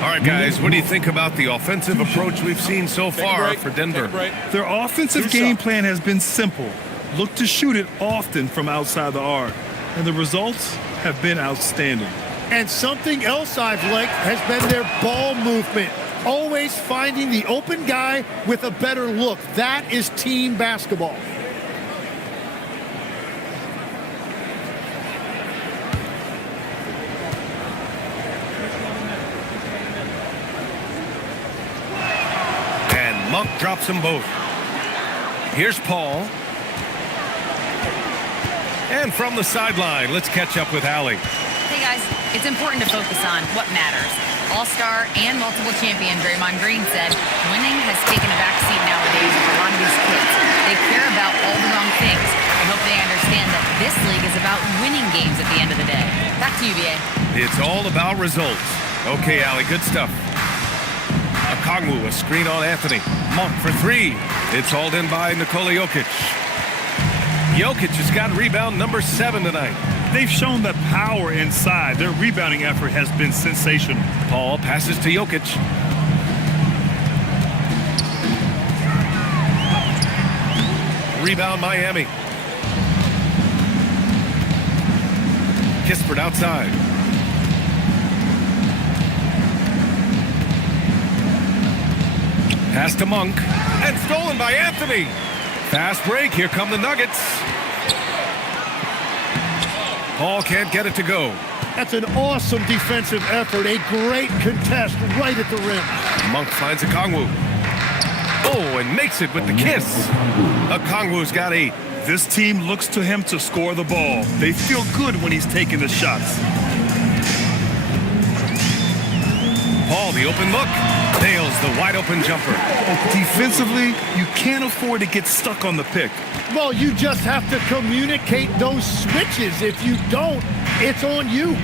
All right, guys, what do you think about the offensive approach we've seen so far for Denver? Their offensive game plan has been simple. Look to shoot it often from outside the arc. And the results have been outstanding. And something else I've liked has been their ball movement. Always finding the open guy with a better look. That is team basketball. And Monk drops them both. Here's Paul. And from the sideline, let's catch up with Allie. Hey guys, it's important to focus on what matters. All-star and multiple champion Draymond Green said winning has taken a backseat nowadays for a lot of these kids. They care about all the wrong things. I hope they understand that this league is about winning games at the end of the day. Back to you, BA. It's all about results. Okay, Allie, good stuff. Okongwu, a screen on Anthony. Monk for three. It's hauled in by Nikola Jokic. Jokic has got rebound number 7 tonight. They've shown the power inside. Their rebounding effort has been sensational. Paul passes to Jokic. Rebound Miami. Kispert outside. Pass to Monk. And stolen by Anthony. Fast break. Here come the Nuggets. Paul can't get it to go. That's an awesome defensive effort. A great contest right at the rim. Monk finds Okongwu. Oh, and makes it with the kiss. Okongwu's got 8. This team looks to him to score the ball. They feel good when he's taking the shots. Paul, the open look. Nails the wide open jumper. Defensively, you can't afford to get stuck on the pick. Well, you just have to communicate those switches. If you don't, it's on you.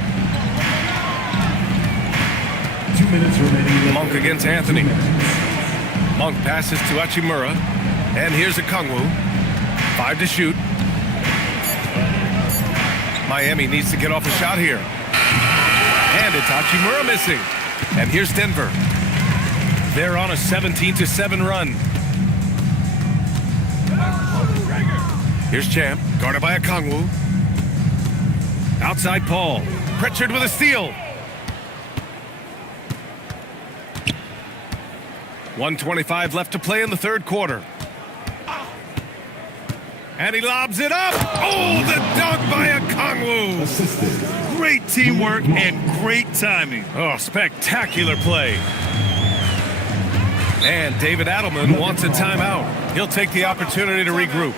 2 minutes remaining. Monk against Anthony. Monk passes to Hachimura. And here's Okongwu. 5 to shoot. Miami needs to get off a shot here. And it's Hachimura missing. And here's Denver. They're on a 17-7 run. Here's Champ, guarded by Okongwu. Outside Paul. Pritchard with a steal. 1:25 left to play in the third quarter. And he lobs it up. Oh, the dunk by Okongwu. Great teamwork and great timing. Oh, spectacular play. And David Adelman wants a timeout. He'll take the opportunity to regroup.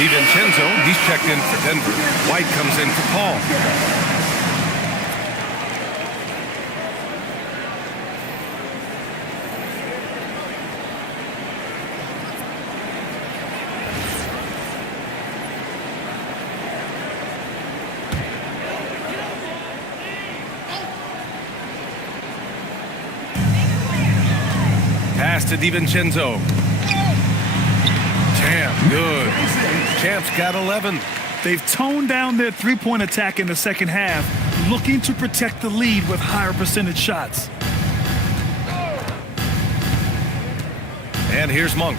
DiVincenzo, he's checked in for Denver. White comes in for Paul. Pass to DiVincenzo. Champ, good. Champ's got 11. They've toned down their three-point attack in the second half, looking to protect the lead with higher percentage shots. And here's Monk.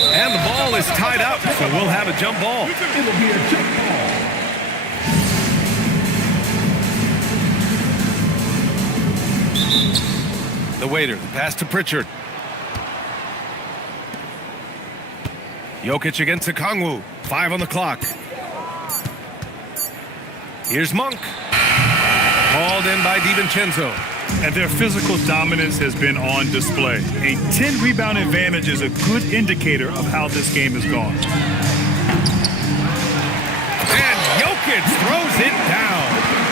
And the ball is tied up, so we'll have a jump ball. It'll be a jump ball. The waiter, the pass to Pritchard. Jokic against Okongwu. 5 on the clock. Here's Monk. Called in by DiVincenzo. And their physical dominance has been on display. A 10-rebound advantage is a good indicator of how this game has gone. And Jokic throws it down.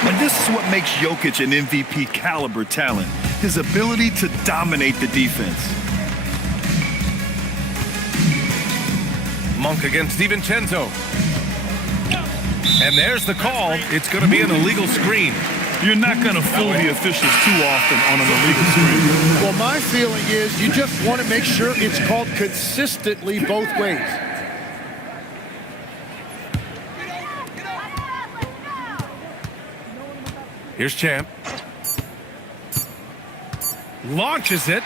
And this is what makes Jokic an MVP caliber talent, his ability to dominate the defense. Monk against DiVincenzo. And there's the call. It's going to be an illegal screen. You're not going to fool the officials too often on an illegal screen. Well, my feeling is you just want to make sure it's called consistently both ways. Here's Champ. Launches it.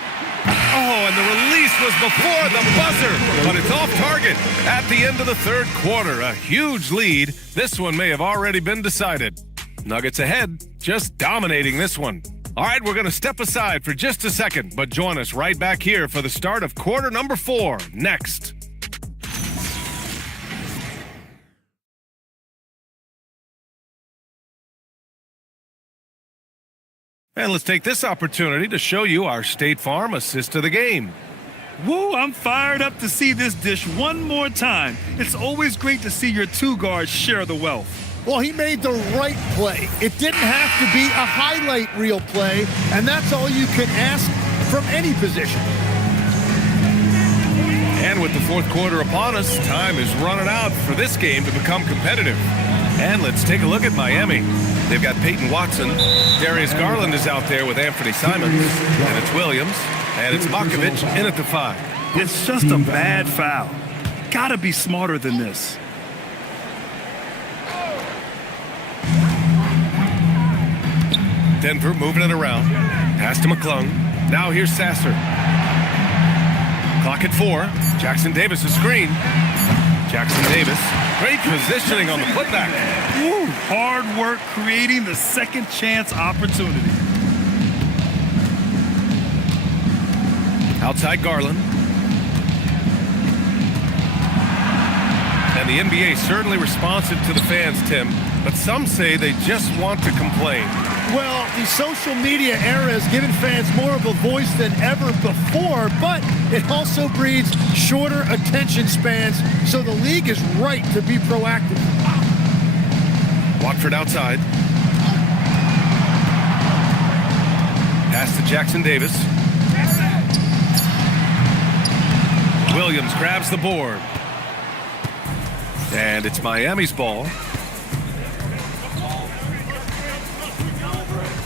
Oh, and the release was before the buzzer, but it's off target at the end of the third quarter. A huge lead. This one may have already been decided. Nuggets ahead, just dominating this one. All right, we're going to step aside for just a second, but join us right back here for the start of quarter number 4 next. And let's take this opportunity to show you our State Farm assist of the game. Woo, I'm fired up to see this dish one more time. It's always great to see your two guards share the wealth. Well, he made the right play. It didn't have to be a highlight reel play, and that's all you can ask from any position. And with the fourth quarter upon us, time is running out for this game to become competitive. And let's take a look at Miami. They've got Peyton Watson. Darius Garland is out there with Anthony Simons. And it's Williams. And it's Makovich in at the 5. It's just a bad foul. Gotta be smarter than this. Denver moving it around. Pass to McClung. Now here's Sasser. Clock at 4. Jackson Davis a screen. Jackson Davis. Great positioning on the putback. Woo, hard work creating the second chance opportunity. Outside Garland. And the NBA certainly responsive to the fans, Tim. But some say they just want to complain. Well, the social media era has given fans more of a voice than ever before, but it also breeds shorter attention spans, so the league is right to be proactive. Watford outside. Pass to Jackson Davis. Williams grabs the board. And it's Miami's ball.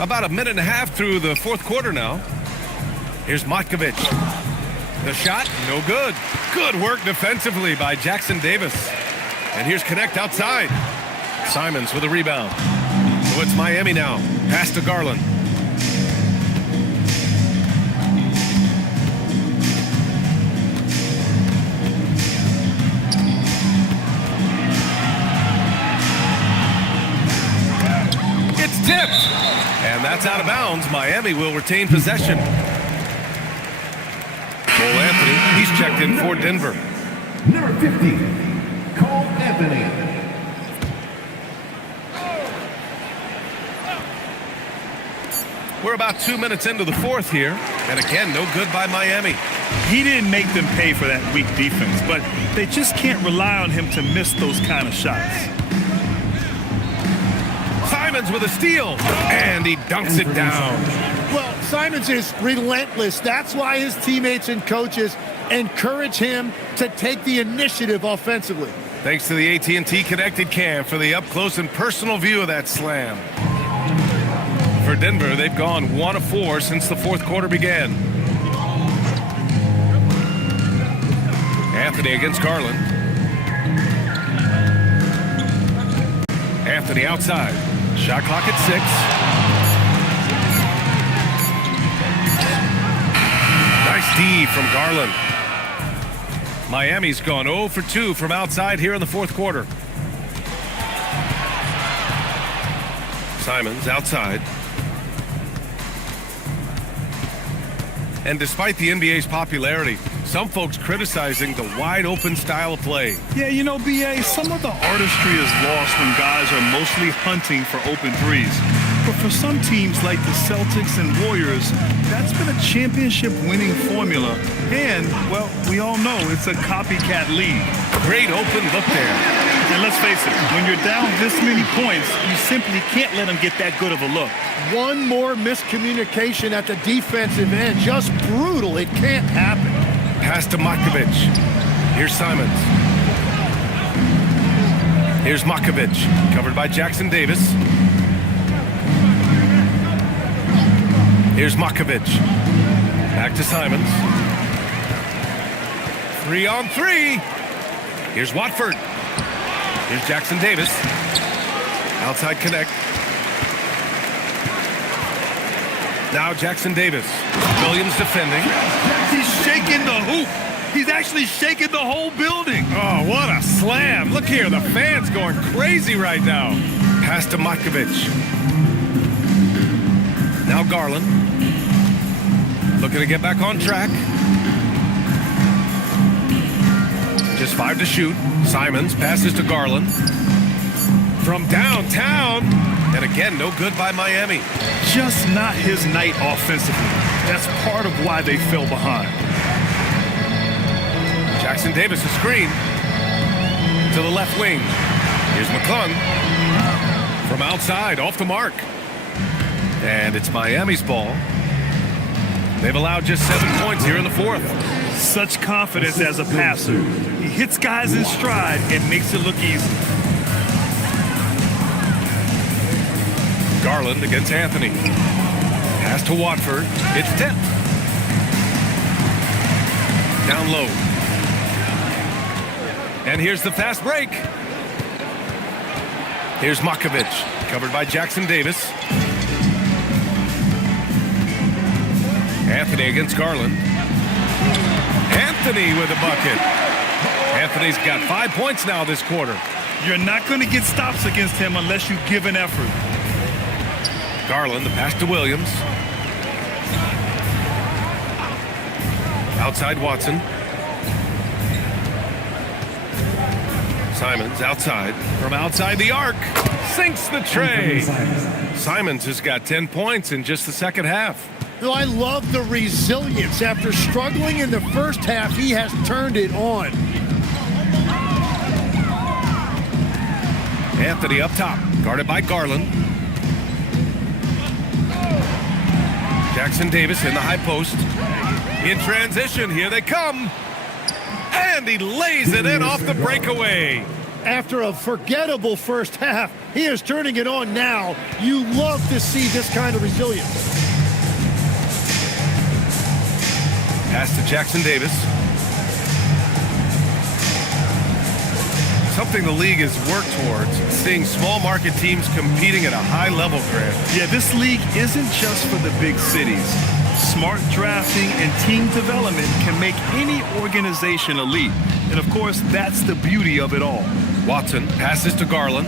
About a minute and a half through the fourth quarter now. Here's Matkovich. The shot, no good. Good work defensively by Jackson Davis. And here's Connect outside. Simons with a rebound. So it's Miami now. Pass to Garland. It's tipped. And that's out of bounds. Miami will retain possession. Cole Anthony, he's checked in for Denver. Number 50, Cole Anthony. We're about 2 minutes into the fourth here. And again, no good by Miami. He didn't make them pay for that weak defense, but they just can't rely on him to miss those kind of shots. Simons with a steal, and he dunks it down. Well, Simons is relentless. That's why his teammates and coaches encourage him to take the initiative offensively. Thanks to the AT&T Connected Cam for the up-close and personal view of that slam. For Denver, they've gone 1 of 4 since the fourth quarter began. Anthony against Garland. Anthony outside. Shot clock at 6. Nice D from Garland. Miami's gone 0 for 2 from outside here in the fourth quarter. Simons outside. And despite the NBA's popularity, some folks criticizing the wide-open style of play. Yeah, you know, B.A., some of the artistry is lost when guys are mostly hunting for open threes. But for some teams like the Celtics and Warriors, that's been a championship-winning formula. And, well, we all know it's a copycat league. Great open look there. And let's face it, when you're down this many points, you simply can't let them get that good of a look. One more miscommunication at the defensive end. Just brutal. It can't happen. Pass to Makovic. Here's Simons. Here's Makovic, covered by Jackson Davis. Here's Makovic. Back to Simons. 3-on-3. Here's Watford. Here's Jackson Davis. Outside connect. Now Jackson Davis. Williams defending. He's shaking the hoop. He's actually shaking the whole building. Oh, what a slam. Look here, the fans going crazy right now. Pass to Makovic. Now Garland. Looking to get back on track. Just 5 to shoot. Simons passes to Garland. From downtown. And again, no good by Miami. Just not his night offensively. That's part of why they fell behind. Jackson Davis, a screen. To the left wing. Here's McClung. From outside, off the mark. And it's Miami's ball. They've allowed just 7 points here in the fourth. Such confidence as a passer. He hits guys in stride and makes it look easy. Garland against Anthony. Pass to Watford. It's tipped. Down low. And here's the fast break. Here's Makovic, covered by Jackson Davis. Anthony against Garland. Anthony with a bucket. Anthony's got 5 points now this quarter. You're not going to get stops against him unless you give an effort. Garland, the pass to Williams. Outside Watson. Simons outside. From outside the arc. Sinks the tray. Simons has got 10 points in just the second half. You know, I love the resilience. After struggling in the first half, he has turned it on. Anthony up top, guarded by Garland. Jackson Davis in the high post. In transition, here they come. And he lays it in off the breakaway. After a forgettable first half, he is turning it on now. You love to see this kind of resilience. Pass to Jackson Davis. Something the league has worked towards, seeing small market teams competing at a high level, Grant. Yeah, this league isn't just for the big cities. Smart drafting and team development can make any organization elite. And of course, that's the beauty of it all. Watson passes to Garland.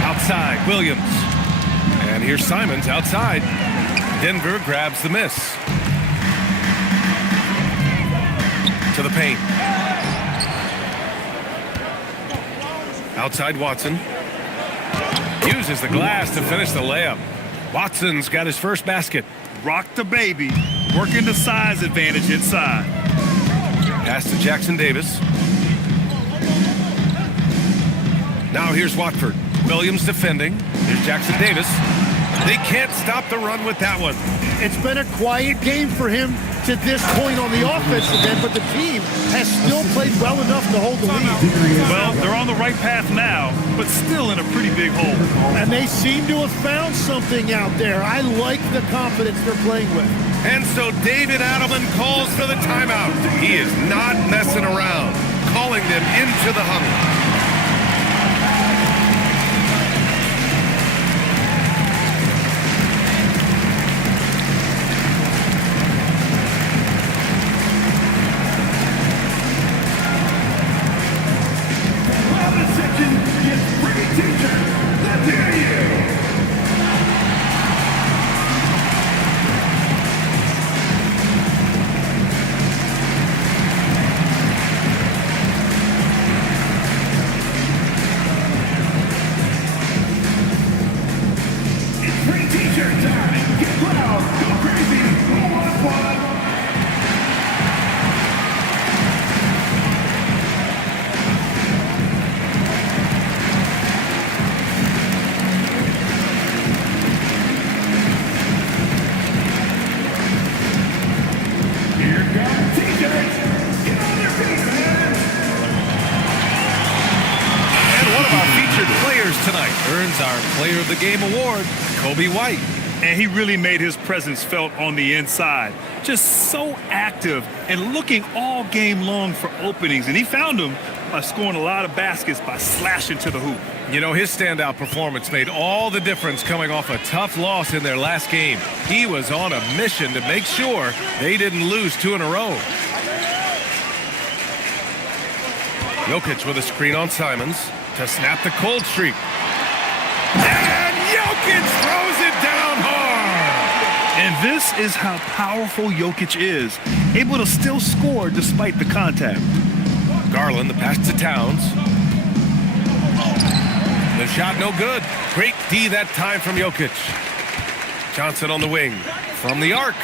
Outside, Williams. And here's Simons outside. Denver grabs the miss. To the paint. Outside Watson. Uses the glass to finish the layup. Watson's got his first basket. Rock the baby. Working the size advantage inside. Pass to Jackson Davis. Now here's Watford. Williams defending. Here's Jackson Davis. They can't stop the run with that one. It's been a quiet game for him to this point on the offensive end, but the team has still played well enough to hold the lead. Well, they're on the right path now, but still in a pretty big hole. And they seem to have found something out there. I like the confidence they're playing with. And so David Adelman calls for the timeout. He is not messing around, calling them into the huddle. Earns our Player of the Game award, Kobe White. And he really made his presence felt on the inside. Just so active and looking all game long for openings. And he found them by scoring a lot of baskets by slashing to the hoop. You know, his standout performance made all the difference coming off a tough loss in their last game. He was on a mission to make sure they didn't lose 2 in a row. Jokic with a screen on Simons to snap the cold streak. And Jokic throws it down hard. And this is how powerful Jokic is, able to still score despite the contact. Garland, the pass to Towns. The shot no good. Great D that time from Jokic. Johnson on the wing. From the arc.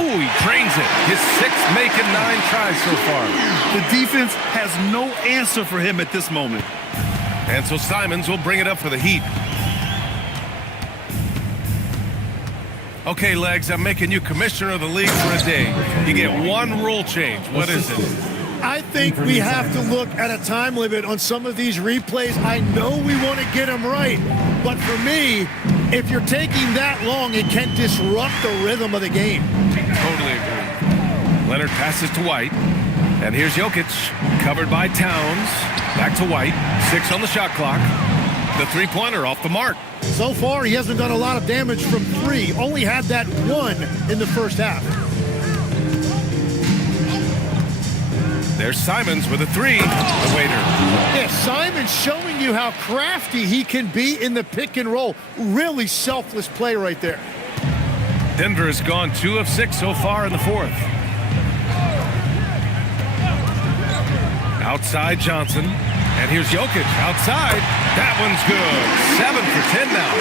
Oh, he drains it. His 6th make in 9 tries so far. The defense has no answer for him at this moment. And so Simons will bring it up for the Heat. Okay, Legs, I'm making you commissioner of the league for a day. You get one rule change. What is it? I think we have to look at a time limit on some of these replays. I know we want to get them right, but for me, if you're taking that long, it can disrupt the rhythm of the game. Totally agree. Leonard passes to White, and here's Jokic, covered by Towns. Back to White, 6 on the shot clock. The three-pointer off the mark. So far, he hasn't done a lot of damage from 3. Only had that 1 in the first half. There's Simons with a 3. The waiter. Yeah, Simons showing you how crafty he can be in the pick and roll. Really selfless play right there. Denver has gone 2 of 6 so far in the 4th. Outside Johnson. And here's Jokic outside. That one's good. 7 for 10 now.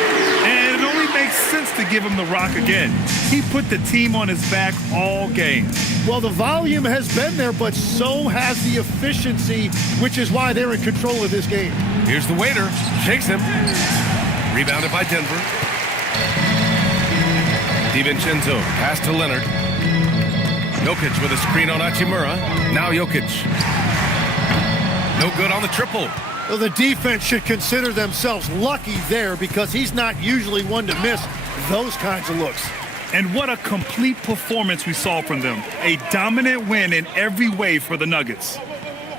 And it only makes sense to give him the rock again. He put the team on his back all game. Well, the volume has been there, but so has the efficiency, which is why they're in control of this game. Here's the waiter. Shakes him. Rebounded by Denver. DiVincenzo. Pass to Leonard. Jokic with a screen on Hachimura. Now Jokic. No good on the triple. Well, the defense should consider themselves lucky there because he's not usually one to miss those kinds of looks. And what a complete performance we saw from them. A dominant win in every way for the Nuggets.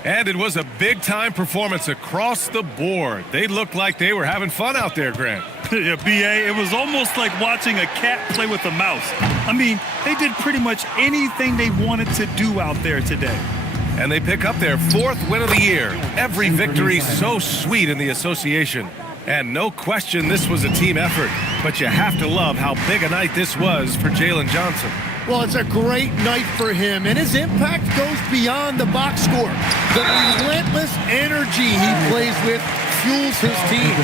And it was a big-time performance across the board. They looked like they were having fun out there, Grant. Yeah, B.A., it was almost like watching a cat play with a mouse. I mean, they did pretty much anything they wanted to do out there today. And they pick up their 4th win of the year. Every victory so sweet in the association. And no question this was a team effort. But you have to love how big a night this was for Jalen Johnson. Well, it's a great night for him, and his impact goes beyond the box score. The relentless energy he plays with fuels his team.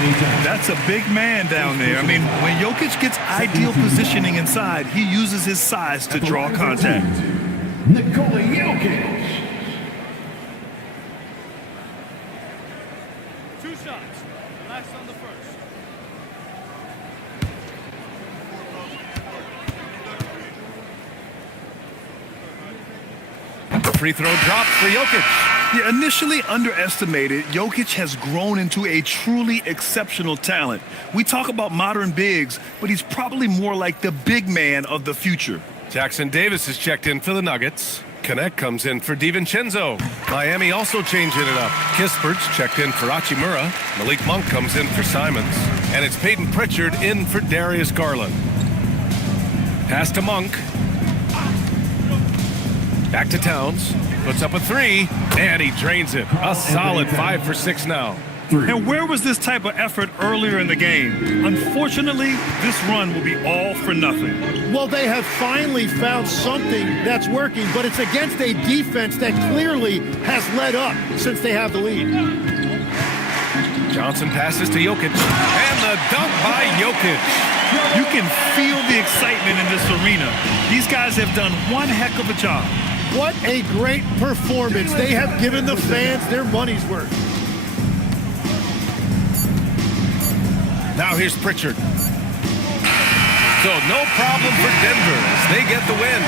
That's a big man down there. I mean, when Jokic gets ideal positioning inside, he uses his size to draw contact. Nikola Jokic. 2 shots. Last on the first. Free throw drops for Jokic. Yeah, initially underestimated, Jokic has grown into a truly exceptional talent. We talk about modern bigs, but he's probably more like the big man of the future. Jackson Davis is checked in for the Nuggets. Connect comes in for DiVincenzo. Miami also changing it up. Kispert's checked in for Hachimura. Malik Monk comes in for Simons. And it's Peyton Pritchard in for Darius Garland. Pass to Monk. Back to Towns. Puts up a three, and he drains it. A solid 5 for 6 now. And where was this type of effort earlier in the game? Unfortunately, this run will be all for nothing. Well, they have finally found something that's working, but it's against a defense that clearly has let up since they have the lead. Johnson passes to Jokic, and the dunk by Jokic. You can feel the excitement in this arena. These guys have done one heck of a job. What a great performance. They have given the fans their money's worth. Now here's Pritchard. So no problem for Denver as they get the win.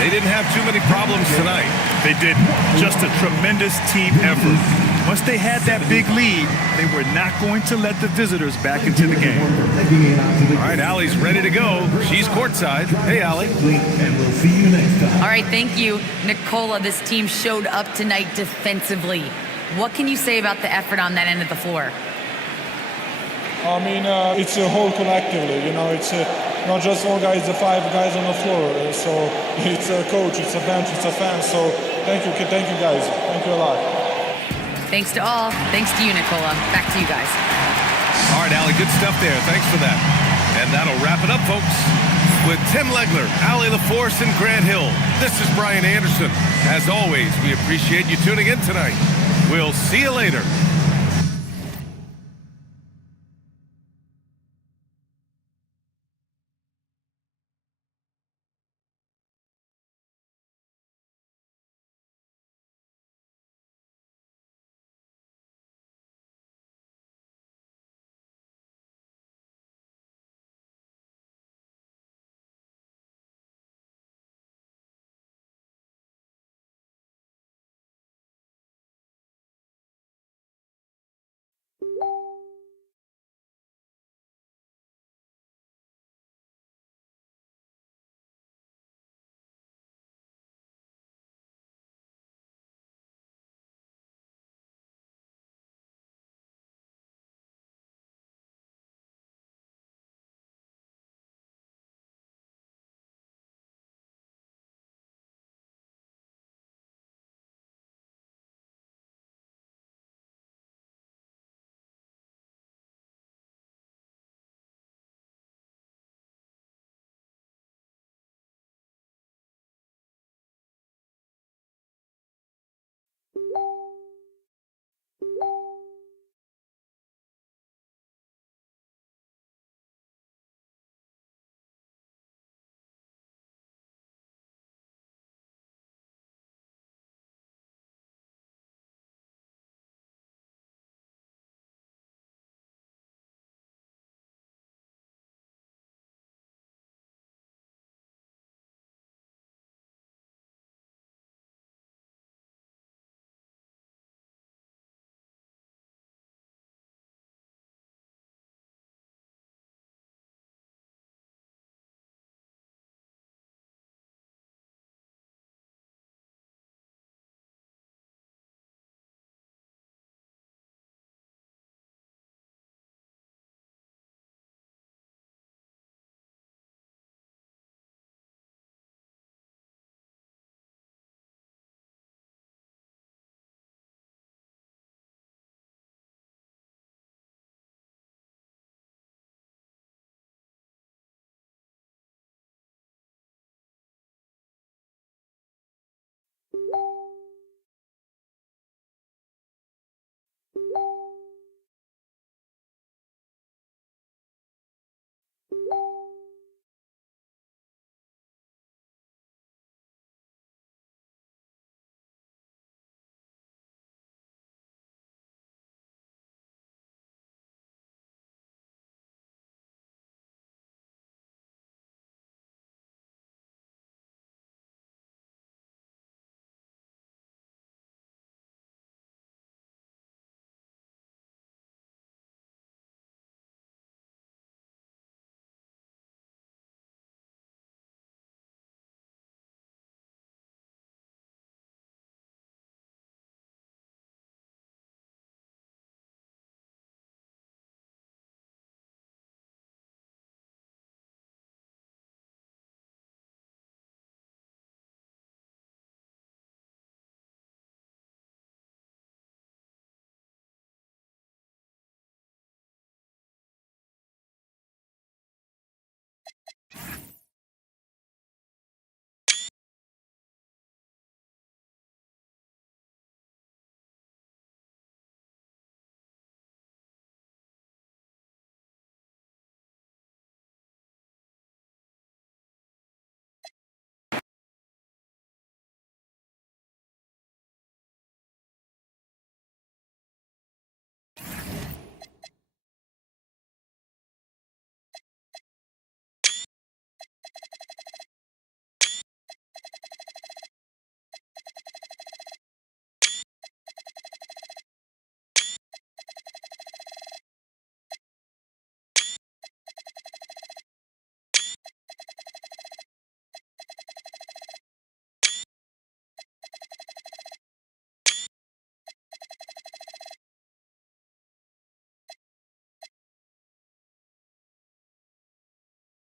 They didn't have too many problems tonight. They didn't. Just a tremendous team effort. Once they had that big lead, they were not going to let the visitors back into the game. All right, Allie's ready to go. She's courtside. Hey, Allie. And we'll see you next time. All right, thank you, Nicola. This team showed up tonight defensively. What can you say about the effort on that end of the floor? I mean, it's a whole collectively, you know, it's not just all guys, the 5 guys on the floor. So it's a coach, it's a bench, it's a fan. So thank you guys. Thank you a lot. Thanks to all. Thanks to you, Nicola. Back to you guys. All right, Allie, good stuff there. Thanks for that. And that'll wrap it up, folks. With Tim Legler, Allie LaForce, and Grant Hill, this is Brian Anderson. As always, we appreciate you tuning in tonight. We'll see you later.